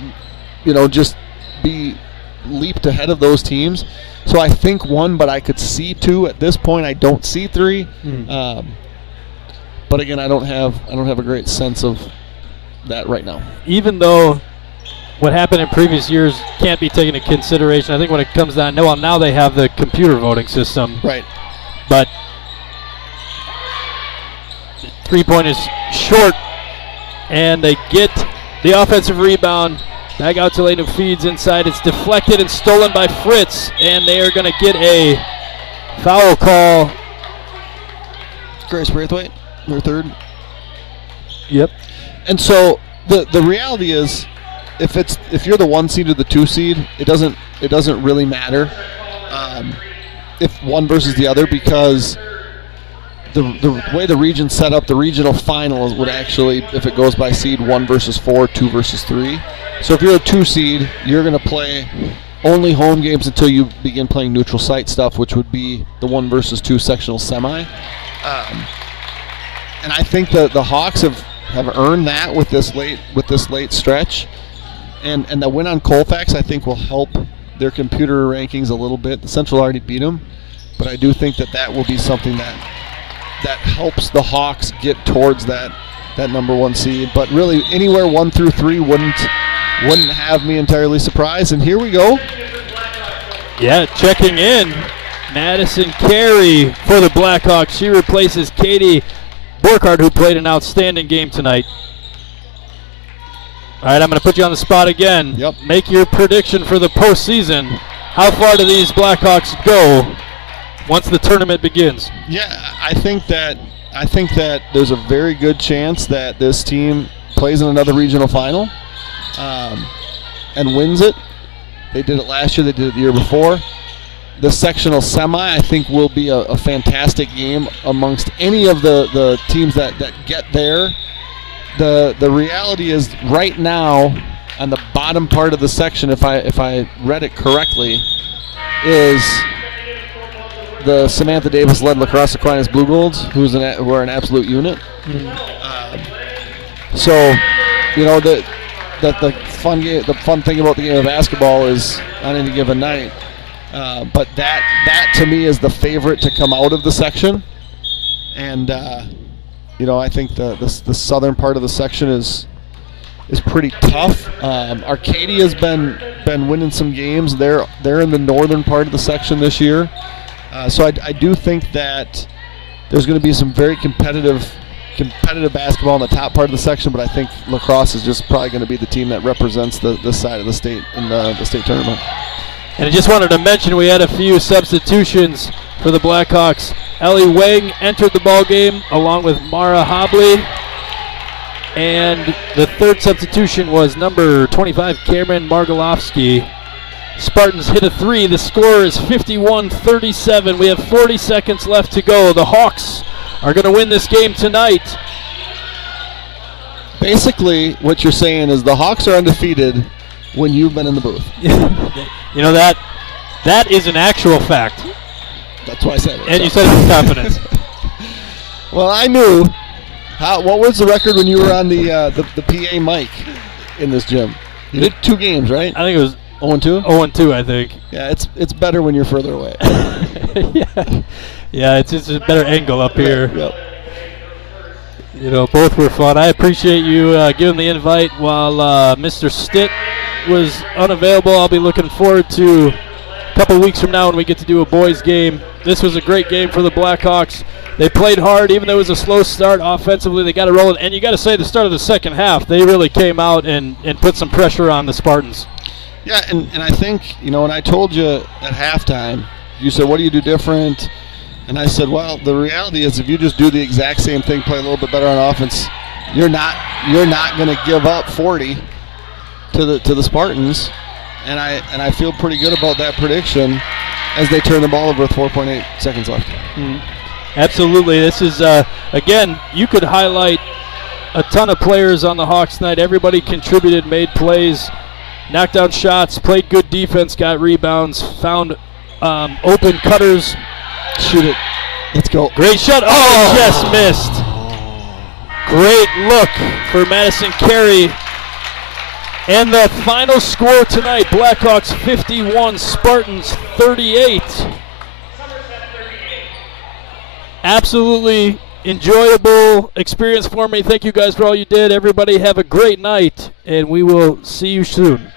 just be leaped ahead of those teams. So I think 1, but I could see 2 at this point. I don't see 3. But again, I don't have a great sense of that right now. Even though what happened in previous years can't be taken into consideration, I think when it comes down, now they have the computer voting system. Right. But 3-point is short, and they get the offensive rebound. Back out to Lane, who feeds inside. It's deflected and stolen by Fritz, and they are going to get a foul call. Grace Braithwaite, their third. Yep. And so the reality is, if you're the 1 seed or the 2 seed, it doesn't really matter if one versus the other, because the way the region's set up, the regional final would actually, if it goes by seed, 1 versus 4, 2 versus 3. So if you're a 2 seed, you're going to play only home games until you begin playing neutral site stuff, which would be the 1 versus 2 sectional semi. And I think that the Hawks have earned that with this late stretch, and the win on Colfax I think will help their computer rankings a little bit. The Central already beat them, but I do think that will be something that helps the Hawks get towards that number 1 seed. But really, anywhere 1 through 3 wouldn't have me entirely surprised. And here we go. Yeah, checking in, Madison Carey for the Blackhawks. She replaces Katie Burkhart, who played an outstanding game tonight. All right, I'm going to put you on the spot again. Yep. Make your prediction for the postseason. How far do these Blackhawks go once the tournament begins? Yeah, I think that there's a very good chance that this team plays in another regional final and wins it. They did it last year. They did it the year before. The sectional semi, I think, will be a fantastic game amongst any of the teams that get there. The reality is, right now, on the bottom part of the section, if I read it correctly, is the Samantha Davis-led Lacrosse Aquinas Blue Golds, who are an absolute unit. So, the fun thing about the game of basketball is on any given night. But that to me is the favorite to come out of the section, and I think the southern part of the section is pretty tough. Arcadia's been winning some games. They're in the northern part of the section this year, so I do think that there's going to be some very competitive basketball in the top part of the section. But I think lacrosse is just probably going to be the team that represents this side of the state in the state tournament. And I just wanted to mention we had a few substitutions for the Blackhawks. Ellie Wang entered the ball game along with Mara Hobley. And the third substitution was number 25, Cameron Margolovsky. Spartans hit a 3. The score is 51-37. We have 40 seconds left to go. The Hawks are going to win this game tonight. Basically, what you're saying is the Hawks are undefeated when you've been in the booth. You know, that is an actual fact. That's why I said it. And you said it with confidence. Well, I knew. What was the record when you were on the PA mic in this gym? You did 2 games, right? I think it was 0-2? 0-2, I think. Yeah, it's better when you're further away. Yeah, it's just a better angle up here. Yep. You know, both were fun. I appreciate you giving the invite while Mr. Stitt was unavailable. I'll be looking forward to a couple weeks from now when we get to do a boys game. This was a great game for the Blackhawks. They played hard, even though it was a slow start offensively. They got to roll it. And you got to say, the start of the second half, they really came out and put some pressure on the Spartans. Yeah, and I think, you know, when I told you at halftime, you said, what do you do different? And I said, well, the reality is if you just do the exact same thing, play a little bit better on offense, you're not going to give up 40 to the Spartans. And I feel pretty good about that prediction as they turn the ball over with 4.8 seconds left. Mm-hmm. Absolutely. This is, again, you could highlight a ton of players on the Hawks tonight. Everybody contributed, made plays, knocked down shots, played good defense, got rebounds, found open cutters. Shoot it. Let's go. Great shot. Oh, just missed. Great look for Madison Carey. And the final score tonight, Blackhawks 51, Spartans 38. Absolutely enjoyable experience for me. Thank you guys for all you did. Everybody have a great night, and we will see you soon.